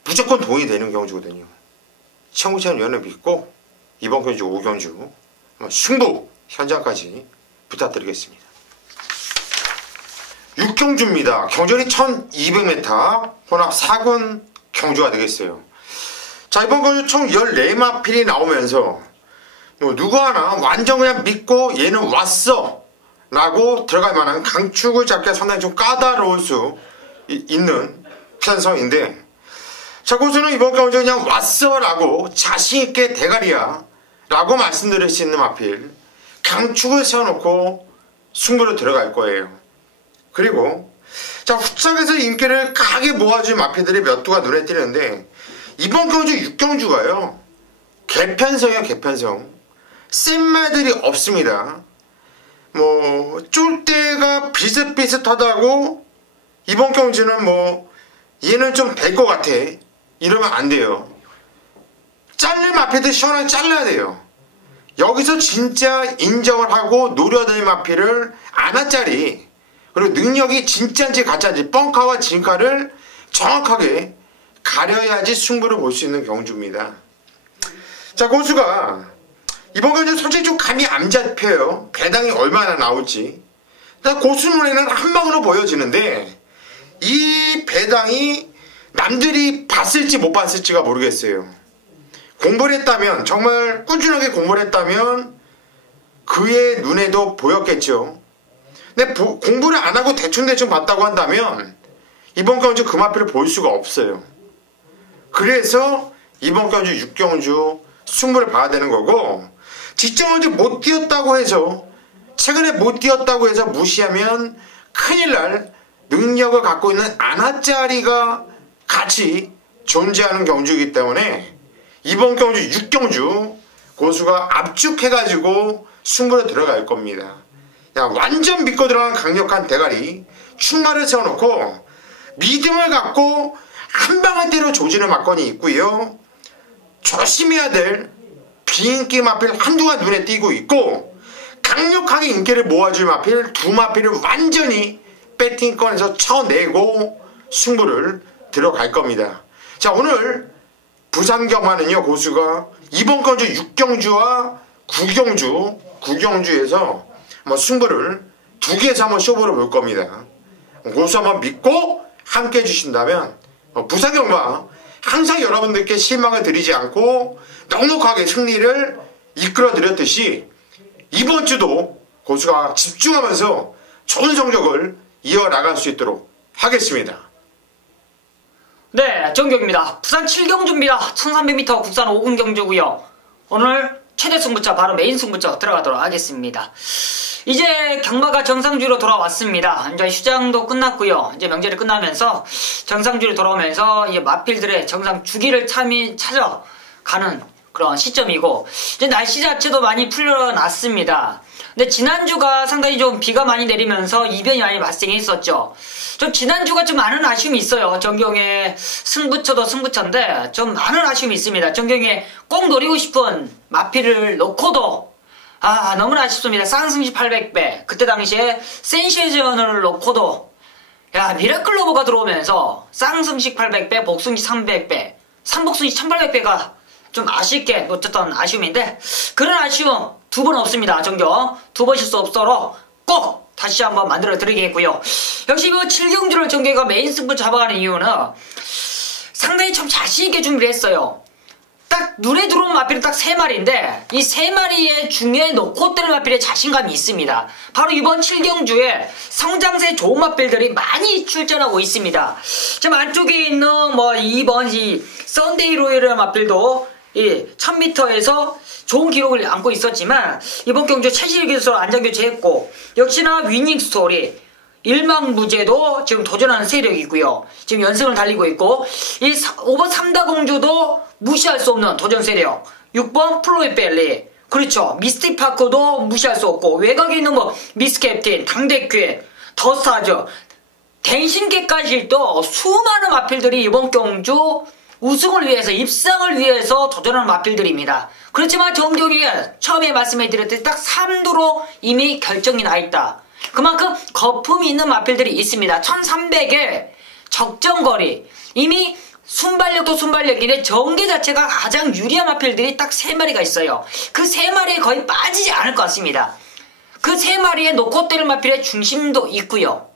무조건 돈이 되는 경주거든요. 최홍찬 위원을 믿고 이번 경주 5경주 승부 현장까지 부탁드리겠습니다. 6경주입니다. 경전이 1200m, 혼합 4군 경주가 되겠어요. 자, 이번 경주 총 14마필이 나오면서 누구 하나 완전 그냥 믿고 얘는 왔어 라고 들어갈 만한 강축을 잡기가 상당히 좀 까다로울 수 있는 편성인데, 자, 고수는 이번 경주 그냥 왔어 라고 자신있게 대가리야 라고 말씀드릴 수 있는 마필 강축을 세워놓고 승부로 들어갈 거예요. 그리고 자, 후짝에서 인기를 강하게 모아준 마필들이 몇 두가 눈에 띄는데, 이번 경주 6경주가요 개편성이야. 개편성. 센 말들이 없습니다. 쫄대가 비슷비슷하다고 이번 경주는 얘는 좀 될 것 같아 이러면 안 돼요. 잘릴 마필들 시원하게 잘라야 돼요. 여기서 진짜 인정을 하고 노려될 마필을 아나짜리, 그리고 능력이 진짜인지 가짜인지 뻥카와 진카를 정확하게 가려야지 승부를 볼 수 있는 경주입니다. 자, 고수가 이번 경주 솔직히 좀 감이 안 잡혀요. 배당이 얼마나 나올지. 고수 눈에는 한 방으로 보여지는데, 이 배당이 남들이 봤을지 못 봤을지가 모르겠어요. 공부를 했다면, 정말 꾸준하게 공부를 했다면 그의 눈에도 보였겠죠. 근데 공부를 안 하고 대충대충 봤다고 한다면 이번 경주 그 마필을 볼 수가 없어요. 그래서 이번 경주 6경주 승부를 봐야 되는 거고, 직전경주 못 뛰었다고 해서, 최근에 못 뛰었다고 해서 무시하면 큰일 날 능력을 갖고 있는 아나짜리가 같이 존재하는 경주이기 때문에 이번 경주 6경주 고수가 압축해가지고 승부를 들어갈 겁니다. 완전 믿고 들어간 강력한 대가리 충마를 세워놓고 믿음을 갖고 한 방을 때려 조지는 막건이 있고요. 조심해야 될 비인기 마필 한두가 눈에 띄고 있고, 강력하게 인기를 모아줄 마필 두 마필을 완전히 배팅권에서 쳐내고 승부를 들어갈 겁니다. 자, 오늘 부산경마는요, 고수가 이번 경주 6경주와 9경주에서 승부를 두 개에서 한번 쇼부를 볼 겁니다. 고수한번 믿고 함께 해주신다면 부사경마 항상 여러분들께 실망을 드리지 않고 넉넉하게 승리를 이끌어 드렸듯이 이번 주도 고수가 집중하면서 좋은 성적을 이어나갈 수 있도록 하겠습니다. 네, 정경입니다. 부산 7경주입니다. 1300m 국산 5군 경주고요. 오늘 최대 승부처 바로 메인 승부처 들어가도록 하겠습니다. 이제 경마가 정상주로 돌아왔습니다. 이제 휴장도 끝났고요. 이제 명절이 끝나면서 정상주로 돌아오면서 이제 마필들의 정상 주기를 찾아가는 그런 시점이고, 이제 날씨 자체도 많이 풀려났습니다. 근데 지난주가 상당히 좀 비가 많이 내리면서 이변이 많이 발생했었죠. 좀 지난주가 좀 많은 아쉬움이 있어요. 정경의 승부처도 승부처인데 좀 많은 아쉬움이 있습니다. 정경의 꼭 노리고 싶은 마필을 놓고도 너무나 아쉽습니다. 쌍승시 800배, 그때 당시에 센세이션을 놓고도 미라클 로버가 들어오면서 쌍승시 800배, 복승시 300배, 삼복승시 1800배가 좀 아쉽게 놓쳤던 아쉬움인데, 그런 아쉬움 두 번 없습니다. 정경 두 번 실수 없도록 꼭 다시 한번 만들어 드리겠고요. 역시 이 7경주를 정경이가 메인 승부 잡아가는 이유는 상당히 좀 자신있게 준비를 했어요. 딱 눈에 들어온 마필은 딱 3마리인데 이 3마리의 중에 놓고 뜨는 마필에 자신감이 있습니다. 바로 이번 7경주에 성장세 좋은 마필들이 많이 출전하고 있습니다. 지금 안쪽에 있는 2번 이 썬데이 로이라는 마필도 이 1000m에서 좋은 기록을 안고 있었지만 이번 경주 최실 기수로 안전교체했고, 역시나 위닝 스토리, 일망무제도 지금 도전하는 세력이고요. 지금 연승을 달리고 있고, 이 5번 3다 공주도 무시할 수 없는 도전 세력, 6번 플로이 벨리, 그렇죠, 미스틱 파크도 무시할 수 없고, 외곽에 있는 미스 캡틴, 당대퀸, 더스타즈, 댕신계까지 또 수많은 마필들이 이번 경주 우승을 위해서, 입상을 위해서 도전하는 마필들입니다. 그렇지만 정경이 처음에 말씀해드렸듯이 딱 3두로 이미 결정이 나있다. 그만큼 거품이 있는 마필들이 있습니다. 1300의 적정거리, 이미 순발력도 순발력인데 전개 자체가 가장 유리한 마필들이 딱 3마리가 있어요. 그 3마리에 거의 빠지지 않을 것 같습니다. 그 3마리에 놓고 때릴 마필의 중심도 있고요.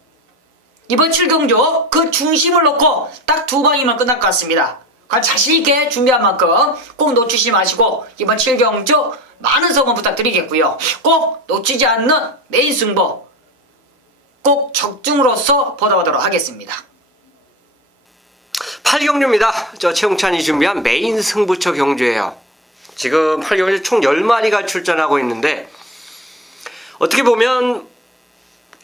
이번 7경주 그 중심을 놓고 딱 2방이면 끝날 것 같습니다. 자신있게 준비한 만큼 꼭 놓치지 마시고 이번 7경주 많은 성원 부탁드리겠고요. 꼭 놓치지 않는 메인 승부 꼭 적중으로서 보도하도록 하겠습니다. 8경주입니다. 최홍찬이 준비한 메인 승부처 경주예요. 지금 8경주 총 10마리가 출전하고 있는데, 어떻게 보면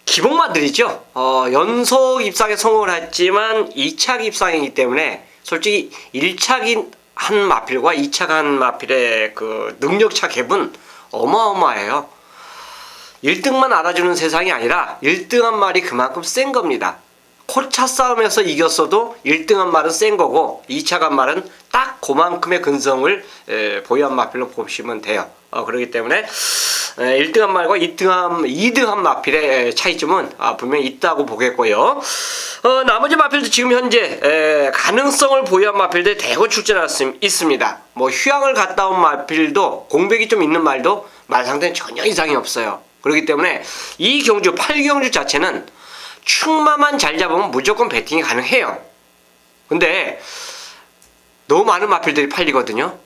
기복마들이죠. 연속 입상에 성공을 했지만 2차 입상이기 때문에 솔직히 1차긴 한 마필과 2차 간 마필의 그 능력차 갭은 어마어마해요. 1등만 알아주는 세상이 아니라 1등한 말이 그만큼 센 겁니다. 코차 싸움에서 이겼어도 1등한 말은 센 거고 2차 간 말은 딱 그만큼의 근성을 보유한 마필로 보시면 돼요. 그렇기 때문에 1등한 말과 2등한 마필의 차이점은 분명히 있다고 보겠고요. 나머지 마필도 지금 현재 가능성을 보유한 마필들 대거 출전할 수 있습니다. 휴양을 갔다 온 마필도, 공백이 좀 있는 말도 말 상태는 전혀 이상이 없어요. 그렇기 때문에 이 경주 8경주 자체는 축마만 잘 잡으면 무조건 배팅이 가능해요. 근데 너무 많은 마필들이 팔리거든요.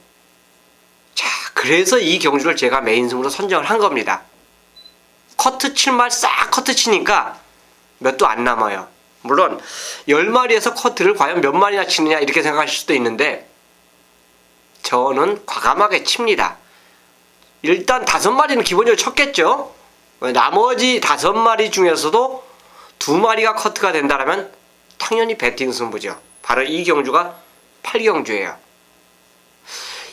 자, 그래서 이 경주를 제가 메인 승부로 선정을 한 겁니다. 커트 칠 말 싹 커트 치니까 몇도 안 남아요. 물론 10마리에서 커트를 과연 몇 마리나 치느냐 이렇게 생각하실 수도 있는데, 저는 과감하게 칩니다. 일단 5마리는 기본적으로 쳤겠죠. 나머지 5마리 중에서도 2마리가 커트가 된다면 당연히 배팅 승부죠. 바로 이 경주가 8경주예요.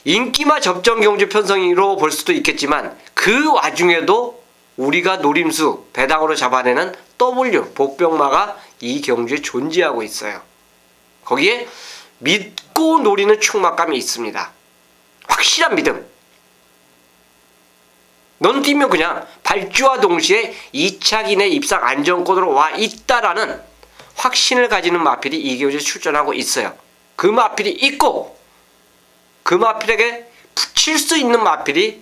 인기마 접전 경주 편성으로 볼 수도 있겠지만 그 와중에도 우리가 노림수 배당으로 잡아내는 W 복병마가 이 경주에 존재하고 있어요. 거기에 믿고 노리는 축막감이 있습니다. 확실한 믿음. 넌 뛰면 그냥 발주와 동시에 2차 기내 입상 안정권으로 와 있다라는 확신을 가지는 마필이 이 경주에 출전하고 있어요. 그 마필이 있고 그 마필에게 붙일 수 있는 마필이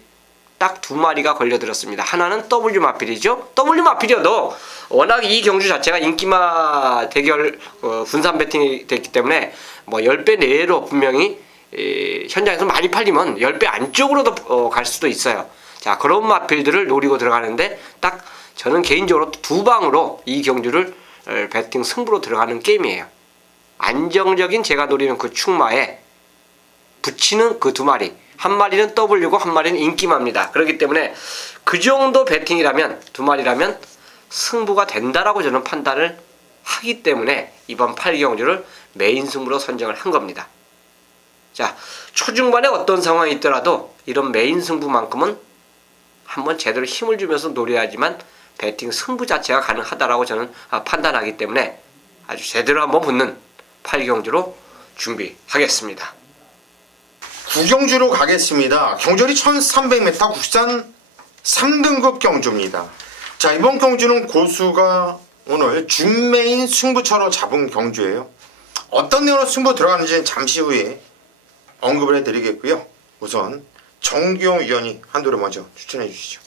딱 두 마리가 걸려들었습니다. 하나는 W 마필이죠. W 마필이어도 워낙 이 경주 자체가 인기마 대결 분산 배팅이 됐기 때문에 뭐 10배 내로 분명히 현장에서 많이 팔리면 10배 안쪽으로도 갈 수도 있어요. 자, 그런 마필들을 노리고 들어가는데 딱 저는 개인적으로 두 방으로 이 경주를 배팅 승부로 들어가는 게임이에요. 안정적인 제가 노리는 그 축마에 붙이는 그 두 마리, 한 마리는 W고 한 마리는 인기마입니다. 그렇기 때문에 그 정도 배팅이라면, 두 마리라면 승부가 된다라고 저는 판단을 하기 때문에 이번 8경주를 메인 승부로 선정을 한 겁니다. 자, 초중반에 어떤 상황이 있더라도 이런 메인 승부만큼은 한번 제대로 힘을 주면서 노려야지만 배팅 승부 자체가 가능하다라고 저는 판단하기 때문에 아주 제대로 한번 붙는 8경주로 준비하겠습니다. 9경주로 가겠습니다. 경절이 1300m 국산 3등급 경주입니다. 자, 이번 경주는 고수가 오늘 준메인 승부처로 잡은 경주예요. 어떤 내용으로 승부 들어가는지 잠시 후에 언급을 해드리겠고요. 우선 정기용 위원이 한도를 먼저 추천해 주시죠.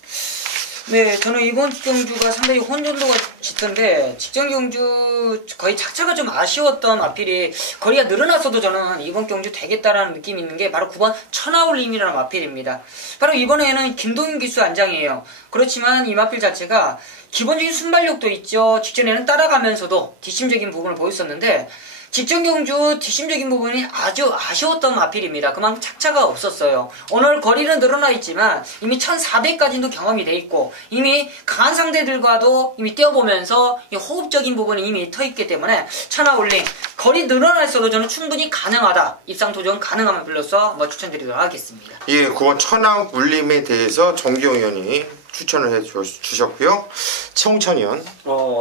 네, 저는 이번 경주가 상당히 혼돈도가 짙은데 직전 경주 거의 착차가 좀 아쉬웠던 마필이 거리가 늘어났어도 저는 이번 경주 되겠다라는 느낌이 있는 게 바로 9번 천하올림이라는 마필입니다. 바로 이번에는 김동윤 기수 안장이에요. 그렇지만 이 마필 자체가 기본적인 순발력도 있죠. 직전에는 따라가면서도 뒷심적인 부분을 보였었는데 직전 경주 뒷심적인 부분이 아주 아쉬웠던 마필입니다. 그만큼 착차가 없었어요. 오늘 거리는 늘어나 있지만 이미 1400까지도 경험이 돼 있고 이미 강한 상대들과도 이미 뛰어보면서 이 호흡적인 부분이 이미 터있기 때문에 천하올림 거리 늘어나 있어도 저는 충분히 가능하다. 입상도전 가능한 마필로서 추천드리도록 하겠습니다. 예, 9번 천하올림에 대해서 정기용 의원이 추천을 해주셨고요. 최홍찬 의원.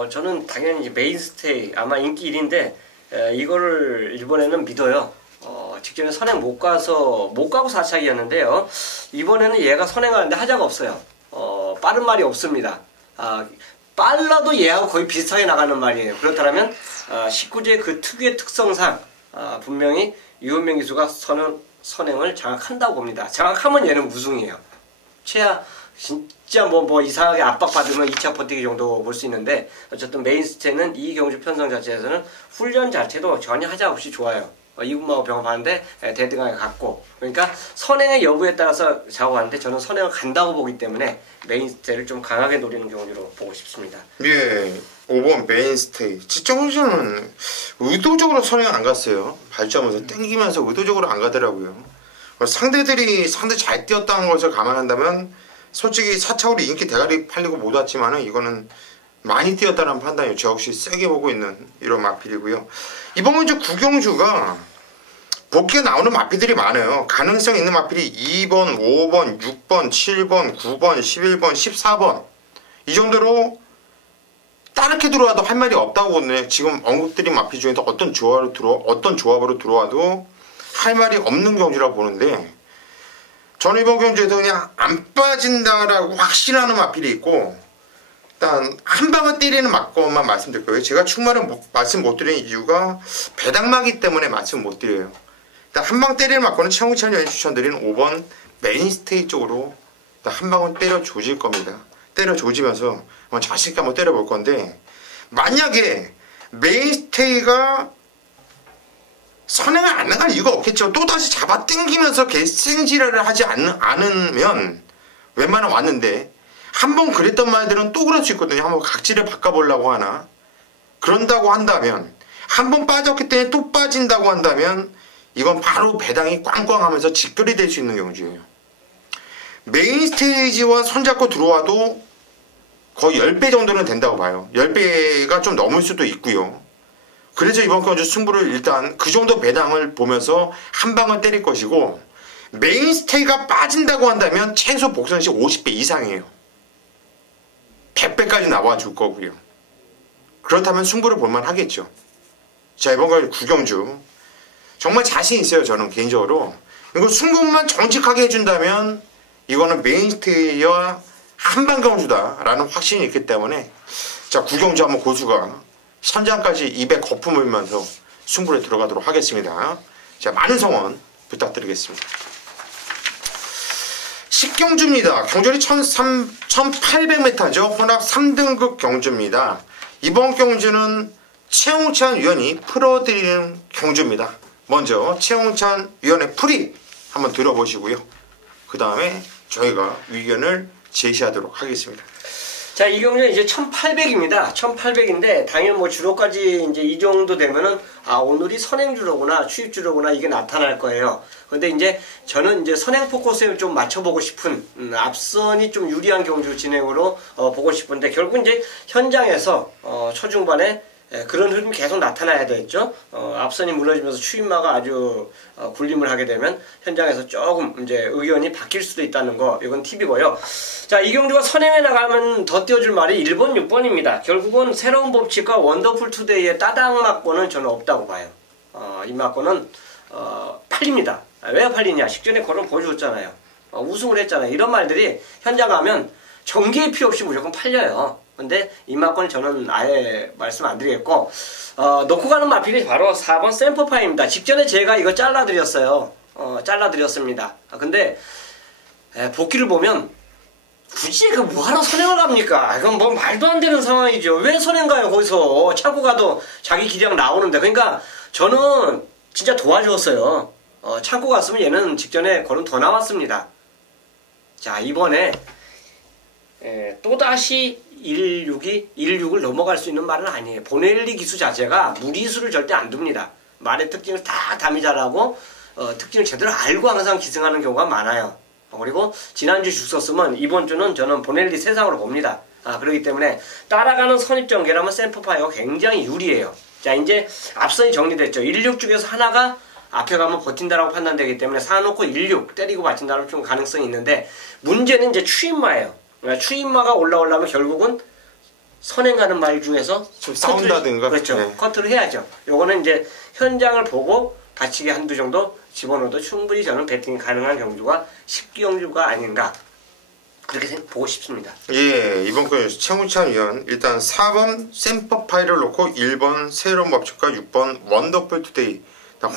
저는 당연히 메인스테이 아마 인기 1인데 이거를 이번에는 믿어요. 직전에 선행 못 가고 4착이었는데요. 이번에는 얘가 선행하는데 하자가 없어요. 빠른 말이 없습니다. 빨라도 얘하고 거의 비슷하게 나가는 말이에요. 그렇다면 19제 그 특유의 특성상 분명히 유은명 기수가 선행을 장악한다고 봅니다. 장악하면 얘는 우승이에요. 최하 진짜 뭐 이상하게 압박받으면 2차 버티기 정도 볼 수 있는데 어쨌든 메인스테이는 이 경주 편성 자체에서는 훈련 자체도 전혀 하자 없이 좋아요. 이군마하고 병합하는데 대등하게 갔고 그러니까 선행의 여부에 따라서 좌우하는데 저는 선행을 간다고 보기 때문에 메인스테이를 좀 강하게 노리는 경주로 보고 싶습니다. 예, 5번 메인스테이. 직전에는 의도적으로 선행 안 갔어요. 발전하면서 땡기면서 의도적으로 안 가더라고요. 상대들이 상대 잘 뛰었다는 것을 감안한다면 솔직히 4차으로 인기 대가리 팔리고 못 왔지만은 이거는 많이 뛰었다는 판단이에요. 저 역시 세게 보고 있는 이런 마필이고요. 이번 경주 9경주가 복귀에 나오는 마필들이 많아요. 가능성 있는 마필이 2번, 5번, 6번, 7번, 9번, 11번, 14번 이 정도로 따르게 들어와도 할 말이 없다고 보네. 지금 언급드린 마필 중에서 어떤 조합으로 들어와도 할 말이 없는 경주라고 보는데 저는 이번 경주에서 그냥 안 빠진다라고 확신하는 마필이 있고 일단 한 방을 때리는 것만 말씀드릴 거예요. 제가 충만을 말씀 못 드리는 이유가 배당마기 때문에 말씀 못 드려요. 일단 한 방 때리는 맞고는 최홍찬 의원이 추천드리는 5번 메인스테이 쪽으로 한 방은 때려 조질 겁니다. 때려 조지면서 자신있게 한번 때려볼 건데 만약에 메인스테이가 선행을 안 나갈 이유가 없겠죠. 또다시 잡아 당기면서 개생지랄을 하지 않으면 웬만하면 왔는데 한 번 그랬던 말들은 또 그럴 수 있거든요. 한번 각질을 바꿔보려고 하나 그런다고 한다면 한 번 빠졌기 때문에 또 빠진다고 한다면 이건 바로 배당이 꽝꽝하면서 직결이 될 수 있는 경주예요. 메인 스테이지와 손잡고 들어와도 거의 10배 정도는 된다고 봐요. 10배가 좀 넘을 수도 있고요. 그래서 이번 경주 승부를 일단 그 정도 배당을 보면서 한 방을 때릴 것이고 메인스테이가 빠진다고 한다면 최소 복선시 50배 이상이에요. 100배까지 나와줄 거고요. 그렇다면 승부를 볼만 하겠죠. 자, 이번 경주 9경주 정말 자신 있어요. 저는 개인적으로 이거 승부만 정직하게 해준다면 이거는 메인스테이와 한방 경주다라는 확신이 있기 때문에 자, 9경주 한번 고수가 선장까지 입에 거품 물면서 승부에 들어가도록 하겠습니다. 자, 많은 성원 부탁드리겠습니다. 10경주입니다. 경주리 1800m죠. 혼합 3등급 경주입니다. 이번 경주는 최홍찬 위원이 풀어드리는 경주입니다. 먼저 최홍찬 위원의 풀이 한번 들어보시고요. 그 다음에 저희가 의견을 제시하도록 하겠습니다. 자, 이 경주는 이제 1800입니다. 1800인데, 당연 뭐 주로까지 이제 이 정도 되면은, 아, 오늘이 선행주로구나, 추입주로구나, 이게 나타날 거예요. 근데 이제 저는 이제 선행 포커스에 좀 맞춰보고 싶은, 앞선이 좀 유리한 경주 진행으로, 보고 싶은데, 결국 이제 현장에서, 초중반에 그런 흐름이 계속 나타나야 되겠죠. 앞선이 무너지면서 추임마가 아주 굴림을 하게 되면 현장에서 조금 이제 의견이 바뀔 수도 있다는 거, 이건 팁이고요. 자, 이 경주가 선행해 나가면 더 띄워줄 말이 1번, 6번입니다. 결국은 새로운 법칙과 원더풀 투데이의 따당 막고는 저는 없다고 봐요. 이 막고는 팔립니다. 왜 팔리냐? 식전에 걸음 보여줬잖아요. 우승을 했잖아요. 이런 말들이 현장 가면 전개의 필요 없이 무조건 팔려요. 근데 이 막고는 저는 아예 말씀 안 드리겠고, 놓고 가는 마필이 바로 4번 샘퍼파이입니다. 직전에 제가 이거 잘라드렸어요. 잘라드렸습니다. 근데 복귀를 보면 굳이 그 뭐하러 선행을 갑니까? 이건 뭐 말도 안 되는 상황이죠. 왜 선행 가요? 거기서 참고 가도 자기 기량 나오는데. 그러니까 저는 진짜 도와주었어요. 참고 갔으면 얘는 직전에 걸음 더 나왔습니다. 자, 이번에 또다시 16을 넘어갈 수 있는 말은 아니에요. 보넬리 기수 자체가 무리수를 절대 안 둡니다. 말의 특징을 다 담이 잘하고 특징을 제대로 알고 항상 기승하는 경우가 많아요. 그리고 지난주 줄 썼으면 이번 주는 저는 보넬리 세상으로 봅니다. 그렇기 때문에 따라가는 선입전개라면 샘퍼파이어가 굉장히 유리해요. 자, 이제 앞선이 정리됐죠. 16 중에서 하나가 앞에 가면 버틴다라고 판단되기 때문에 사놓고 16 때리고 받친다는 좀 가능성이 있는데, 문제는 이제 추임마예요. 추임마가 올라오려면 결국은 선행하는 말 중에서 좀 싸운다든가. 그렇죠. 네. 커트를 해야죠. 요거는 이제 현장을 보고 받치기 한두 정도 집어넣어도 충분히 저는 배팅이 가능한 경주가 10경주가 아닌가, 그렇게 보고 싶습니다. 예, 이번 경주 최홍찬 위원 일단 4번 샘퍼파이를 놓고 1번 새로운 법칙과 6번 원더풀 투데이,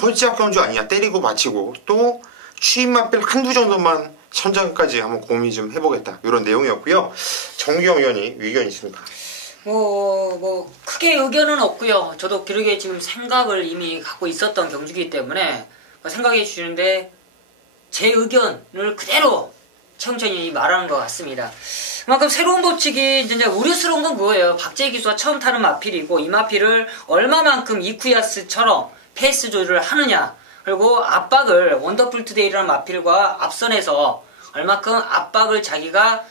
홀짝 경주 아니냐, 때리고 맞히고 또 추임마필 한두 정도만 현장까지 한번 고민 좀 해보겠다, 이런 내용이었고요. 정기영 위원이 의견이 있습니까? 크게 의견은 없고요. 저도 기록에 지금 생각을 이미 갖고 있었던 경주이기 때문에 생각해 주시는데, 제 의견을 그대로 최홍찬이 말하는 것 같습니다. 그만큼 새로운 법칙이 이제 우려스러운 건 그거예요. 박재희 기수가 처음 타는 마필이고, 이 마필을 얼마만큼 이쿠야스처럼 페이스 조절을 하느냐, 그리고 압박을 원더풀 투데이라는 마필과 앞선에서 얼마큼 압박을 자기가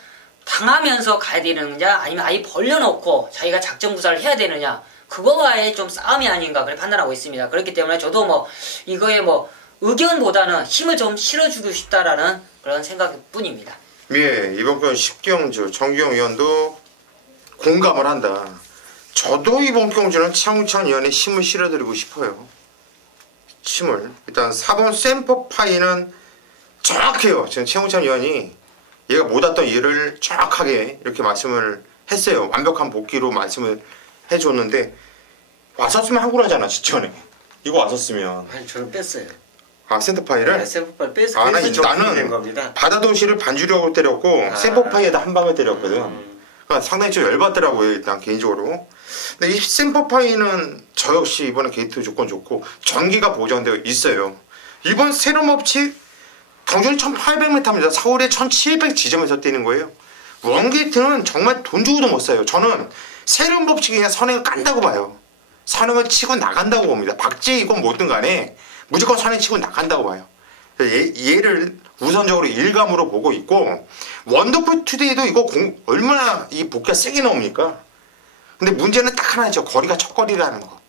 당하면서 가야 되느냐, 아니면 아예 벌려놓고 자기가 작전 구사를 해야 되느냐, 그거와의 좀 싸움이 아닌가 그렇게 판단하고 있습니다. 그렇기 때문에 저도 이거에 의견보다는 힘을 좀 실어주고 싶다라는 그런 생각뿐입니다. 예, 이번 건 10경주 정기영 위원도 공감을 한다. 저도 이번 경주는 최홍찬 위원의 힘을 실어드리고 싶어요. 힘을. 일단 4번 샘퍼파이는 정확해요. 지금 최홍찬 위원이 얘가 못 왔던 일을 정확하게 이렇게 말씀을 했어요. 완벽한 복귀로 말씀을 해줬는데, 왔었으면 하고 그러잖아, 직전에. 이거 왔었으면. 아니, 저는 뺐어요. 샘퍼파이를? 네, 샘퍼파이 뺐어요. 나는 바다도시를 반주력으로 때렸고 샘퍼파이에다 한 방에 때렸거든. 그러니까 상당히 좀 열받더라고요, 일단 개인적으로. 근데 이 샘퍼파이는 저 역시 이번에 게이트 조건 좋고 전기가 보장되어 있어요. 이번 새로운 법칙 경주는 1800m입니다. 서울에 1700 지점에서 뛰는 거예요. 원게이트는 정말 돈 주고도 못 사요. 저는 새로운 법칙이 그냥 선행을 깐다고 봐요. 선행을 치고 나간다고 봅니다. 박재이건 뭐든 간에 무조건 선행 치고 나간다고 봐요. 얘를 우선적으로 일감으로 보고 있고, 원더풀 투데이도 이거 얼마나 이 복귀가 세게 나옵니까? 근데 문제는 딱 하나죠. 거리가 첫 거리라는 거.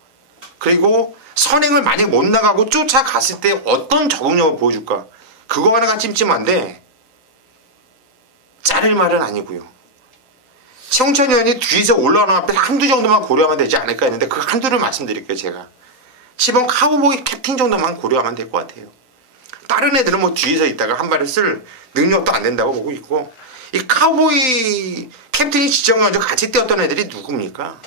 그리고 선행을 만약 못 나가고 쫓아갔을 때 어떤 적응력을 보여줄까? 그거 하나가 찜찜한데 자를 말은 아니고요. 최홍찬 의원이 뒤에서 올라오는 앞에 한두 정도만 고려하면 되지 않을까 했는데, 그 한두를 말씀드릴게요. 제가 10번 카우보이 캡틴 정도만 고려하면 될 것 같아요. 다른 애들은 뒤에서 있다가 한 발을 쓸 능력도 안 된다고 보고 있고, 이 카우보이 캡틴이 지정먼저 같이 뛰었던 애들이 누굽니까?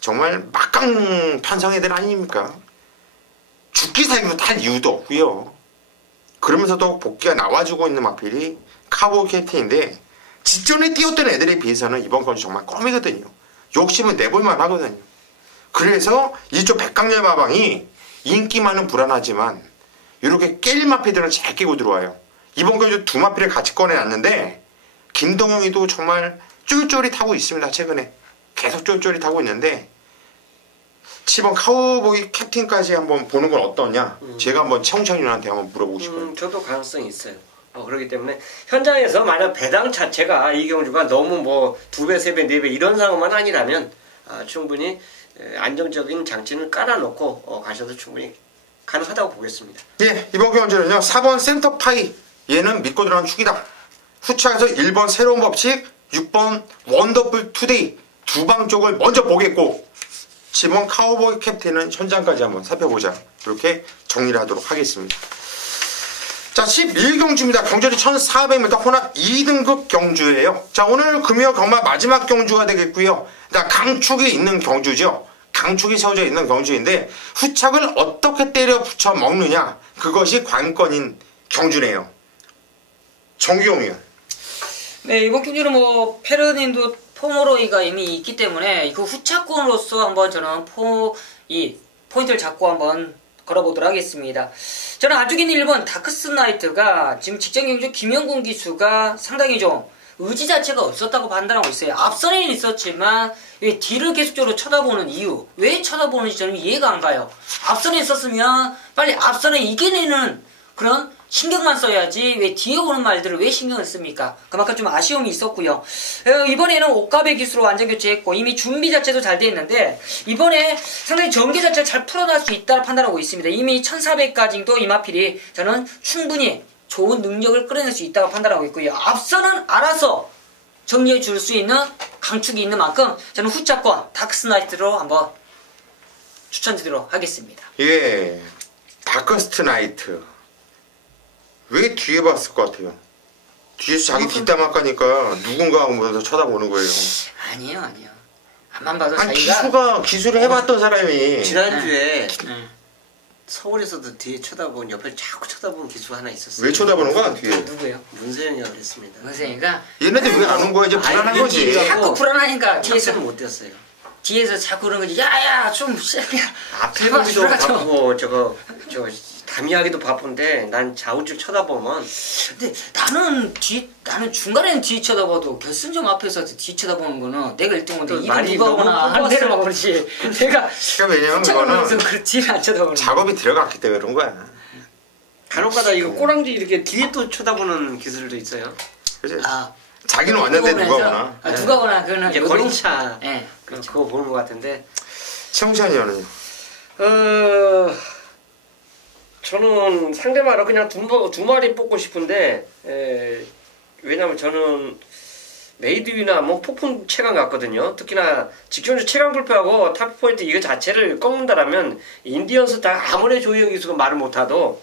정말 막강 편성 애들 아닙니까? 죽기 살기로 탈 이유도 없고요. 그러면서도 복귀가 나와주고 있는 마필이 카우보이 캡틴인데 직전에 뛰었던 애들에 비해서는 이번 경주 정말 껌이거든요. 욕심은 내볼만 하거든요. 그래서 이쪽 백강렬 마방이 인기만은 불안하지만 이렇게 깰 마필들은 잘 끼고 들어와요. 이번 경주 두 마필을 같이 꺼내놨는데 김동영이도 정말 쫄쫄이타고 있습니다. 최근에 계속 쫄쫄이타고 있는데 7번 카우보이 캡틴까지 한번 보는 건 어떠냐? 제가 한번 최홍찬님한테 한번 물어보고 싶어요. 저도 가능성이 있어요. 그렇기 때문에 현장에서 만약 배당 자체가 이 경주가 너무 뭐 2배, 3배, 4배 이런 상황만 아니라면 충분히 안정적인 장치는 깔아놓고 가셔도 충분히 가능하다고 보겠습니다. 예, 이번 경주는요 4번 센터파이 얘는 믿고 들어간 축이다. 후차에서 1번 새로운 법칙, 6번 원더풀 투데이 두 방 쪽을 먼저 보겠고 7번 카우보이 캡틴은 현장까지 한번 살펴보자. 이렇게 정리를 하도록 하겠습니다. 자, 11경주입니다. 경주리 1400m 혼합 2등급 경주예요. 자, 오늘 금요 경마 마지막 경주가 되겠고요. 자, 강축이 있는 경주죠. 강축이 세워져 있는 경주인데 후착을 어떻게 때려 붙여 먹느냐 그것이 관건인 경주네요. 정기용 위원. 네, 이번 경주는 뭐 페르닌도 포모로이가 이미 있기 때문에 그 후차권으로서 한번 저는 포인트를 잡고 한번 걸어보도록 하겠습니다. 저는 아주긴 1번 다크스나이트가 지금 직전 경주 김영군 기수가 상당히 좀 의지 자체가 없었다고 판단하고 있어요. 앞선에는 있었지만 왜 뒤를 계속적으로 쳐다보는 이유, 왜 쳐다보는지 저는 이해가 안 가요. 앞선에 있었으면 빨리 앞선에 이겨내는 그런 신경만 써야지 왜 뒤에 오는 말들을 왜 신경을 씁니까? 그만큼 좀 아쉬움이 있었고요. 이번에는 옷가베 기수로 완전 교체했고 이미 준비 자체도 잘 돼 있는데 이번에 상당히 전개 자체를 잘 풀어날 수 있다고 판단하고 있습니다. 이미 1400까지도 이마필이 저는 충분히 좋은 능력을 끌어낼 수 있다고 판단하고 있고요. 앞서는 알아서 정리해 줄 수 있는 강축이 있는 만큼 저는 후차권 다크스나이트로 한번 추천드리도록 하겠습니다. 예, 다크스나이트 왜 뒤에 봤을 것 같아요? 뒤에서 자기 뒷담화 까니까 누군가 보면서 쳐다보는 거예요. 아니에요. 앞만 봐도 아니 자기가 기술을 해봤던 사람이 지난주에 서울에서도 뒤에 쳐다본 옆에 자꾸 쳐다본 기수 하나 있었어요. 왜 쳐다보는 거야 뒤에? 누구예요? 문세영이라고 그랬습니다. 문세영이가 얘네들 왜 안 온 거야? 이제 불안한 거지. 자꾸 불안하니까 뒤에서는 못 뛰었어요. 뒤에서 자꾸 그런 거지. 야야 좀 앞에 보기도 바쁘고 저거 담이하기도 바쁜데 난 좌우측 쳐다보면 근데 나는 중간에는 뒤 쳐다봐도 결승점 앞에서 뒤 쳐다보는 거는 내가 1등인데 말이 누가 오나 한 대를 먹으지. 내가 왜냐면 그거는 그 뒤를 안 쳐다보는 작업이 들어갔기 때문에 그런 거야. 간혹가다 이거 꼬랑지 이렇게 뒤에 또 쳐다보는 기술도 있어요. 그치? 아, 자기는 왔는데 누가 오나. 누가 오나 그거는 이제 건차 네, 그렇죠. 그거 보는 것 같은데 최홍찬 의원은요? 저는 상대마로 그냥 두 마리 뽑고 싶은데 왜냐면 저는 메이드위나 뭐 폭풍 체감 같거든요. 특히나 직전주 체감 불패하고 탑포인트 이거 자체를 꺾는다라면 인디언스 다 아무리 조희영 기수가 말을 못하도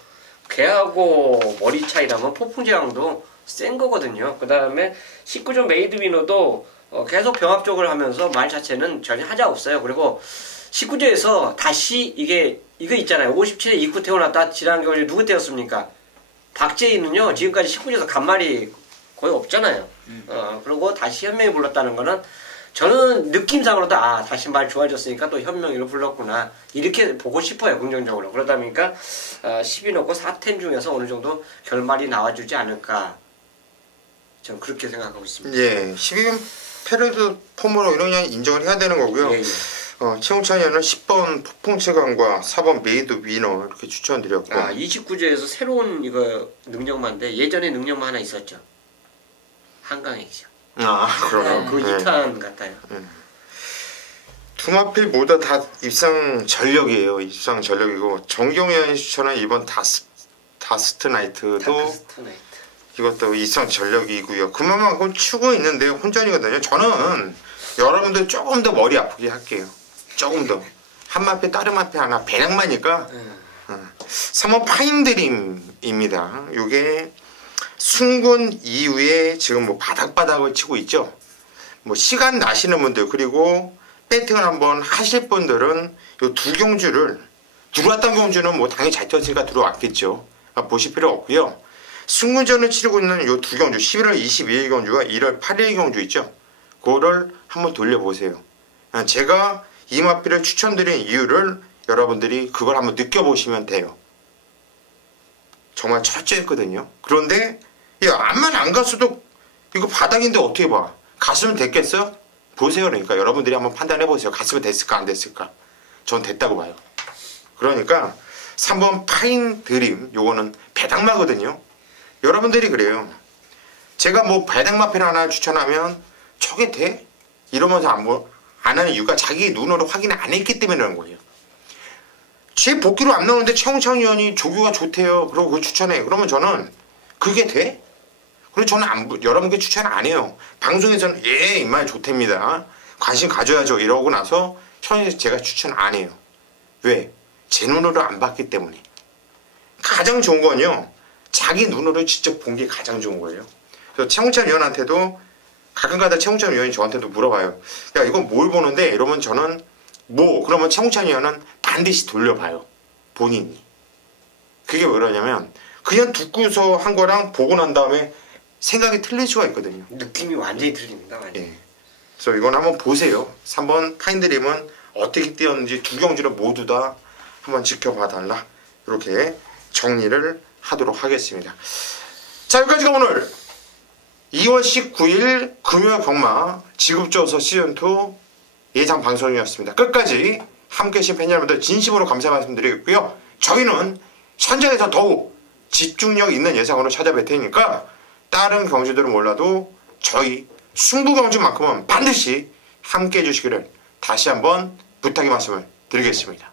걔하고 머리 차이라면 폭풍 제왕도 센 거거든요. 그 다음에 19점 메이드위너도 계속 병합적으로 하면서 말 자체는 전혀 하자 없어요. 그리고 19조에서 다시 이거 있잖아요. 57에 입구 태어났다. 지난 겨울에 누구 태웠습니까? 박재희는요. 지금까지 19조에서 간말이 거의 없잖아요. 그리고 다시 현명히 불렀다는 거는 저는 느낌상으로도 다시 말 좋아졌으니까 또 현명히로 불렀구나. 이렇게 보고 싶어요. 긍정적으로. 그러다 보니까 10이 넣고 4텐 중에서 어느 정도 결말이 나와주지 않을까. 저는 그렇게 생각하고 있습니다. 예, 12금 페르드 폼으로 이런 게 인정을 해야 되는 거고요. 예. 최홍찬 의원은 10번 폭풍체감과 4번 메이드 위너 이렇게 추천드렸고 29조에서 새로운 이거 능력만인데 예전에 능력만 하나 있었죠. 한강액이죠. 그러네요. 그 2탄 같아요. 두 마필 모두 다 입상 전력이에요. 입상 전력이고 정경 의원이 추천한 이번 다스트나이트도 다크스트나이트. 이것도 입상 전력이고요. 그만큼 추고 있는데 혼전이거든요. 저는 여러분들 조금 더 머리 아프게 할게요. 조금 더. 한 마필 다른 마필 하나 배낭마니까 3번 파인드림입니다. 요게 순군 이후에 지금 뭐 바닥바닥을 치고 있죠. 뭐 시간 나시는 분들 그리고 배팅을 한번 하실 분들은 요 두 경주를 들어왔던 경주는 뭐 당연히 잘 뛰었으니까 들어왔겠죠. 보실 필요 없고요. 승무전을 치르고 있는 요 두 경주 11월 22일 경주와 1월 8일 경주 있죠. 그거를 한번 돌려보세요. 제가 이 마필을 추천드린 이유를 여러분들이 그걸 한번 느껴보시면 돼요. 정말 철저했거든요. 그런데 암만 안 갔어도 이거 바닥인데 어떻게 봐. 갔으면 됐겠어? 보세요. 그러니까 여러분들이 한번 판단해보세요. 갔으면 됐을까 안 됐을까. 전 됐다고 봐요. 그러니까 3번 파인 드림, 요거는 배당마거든요. 여러분들이 그래요. 제가 뭐 배당마필 하나 추천하면 저게 돼? 이러면서 안 하는 이유가 자기 눈으로 확인을 안 했기 때문에 그런 거예요. 제 복귀로 안 나오는데 최홍찬 의원이 조교가 좋대요. 그리고 그걸 추천해. 그러면 저는 그게 돼? 그리고 저는 여러분께 추천 안 해요. 방송에서는 이 말 좋답니다. 관심 가져야죠. 이러고 나서 현에서 제가 추천 안 해요. 왜? 제 눈으로 안 봤기 때문에. 가장 좋은 건요. 자기 눈으로 직접 본 게 가장 좋은 거예요. 그래서 최홍찬 의원한테도 가끔가다 최홍찬 의원이 저한테도 물어봐요. 야 이건 뭘 보는데? 이러면 저는 그러면 최홍찬 의원은 반드시 돌려봐요. 본인이. 그게 왜 그러냐면 그냥 듣고서 한 거랑 보고 난 다음에 생각이 틀릴 수가 있거든요. 느낌이 완전히 틀립니다. 완전히. 예. 그래서 이건 한번 보세요. 3번 파인드림은 어떻게 뛰었는지 두 경주를 모두 다 한번 지켜봐 달라. 이렇게 정리를 하도록 하겠습니다. 자, 여기까지가 오늘 2월 19일 금요일 경마 지급조서 시즌2 예상 방송이었습니다. 끝까지 함께 해주신 팬 여러분들 진심으로 감사 말씀드리겠고요. 저희는 현장에서 더욱 집중력 있는 예상으로 찾아뵐 테니까 다른 경주들은 몰라도 저희 승부 경주만큼은 반드시 함께 해주시기를 다시 한번 부탁의 말씀을 드리겠습니다.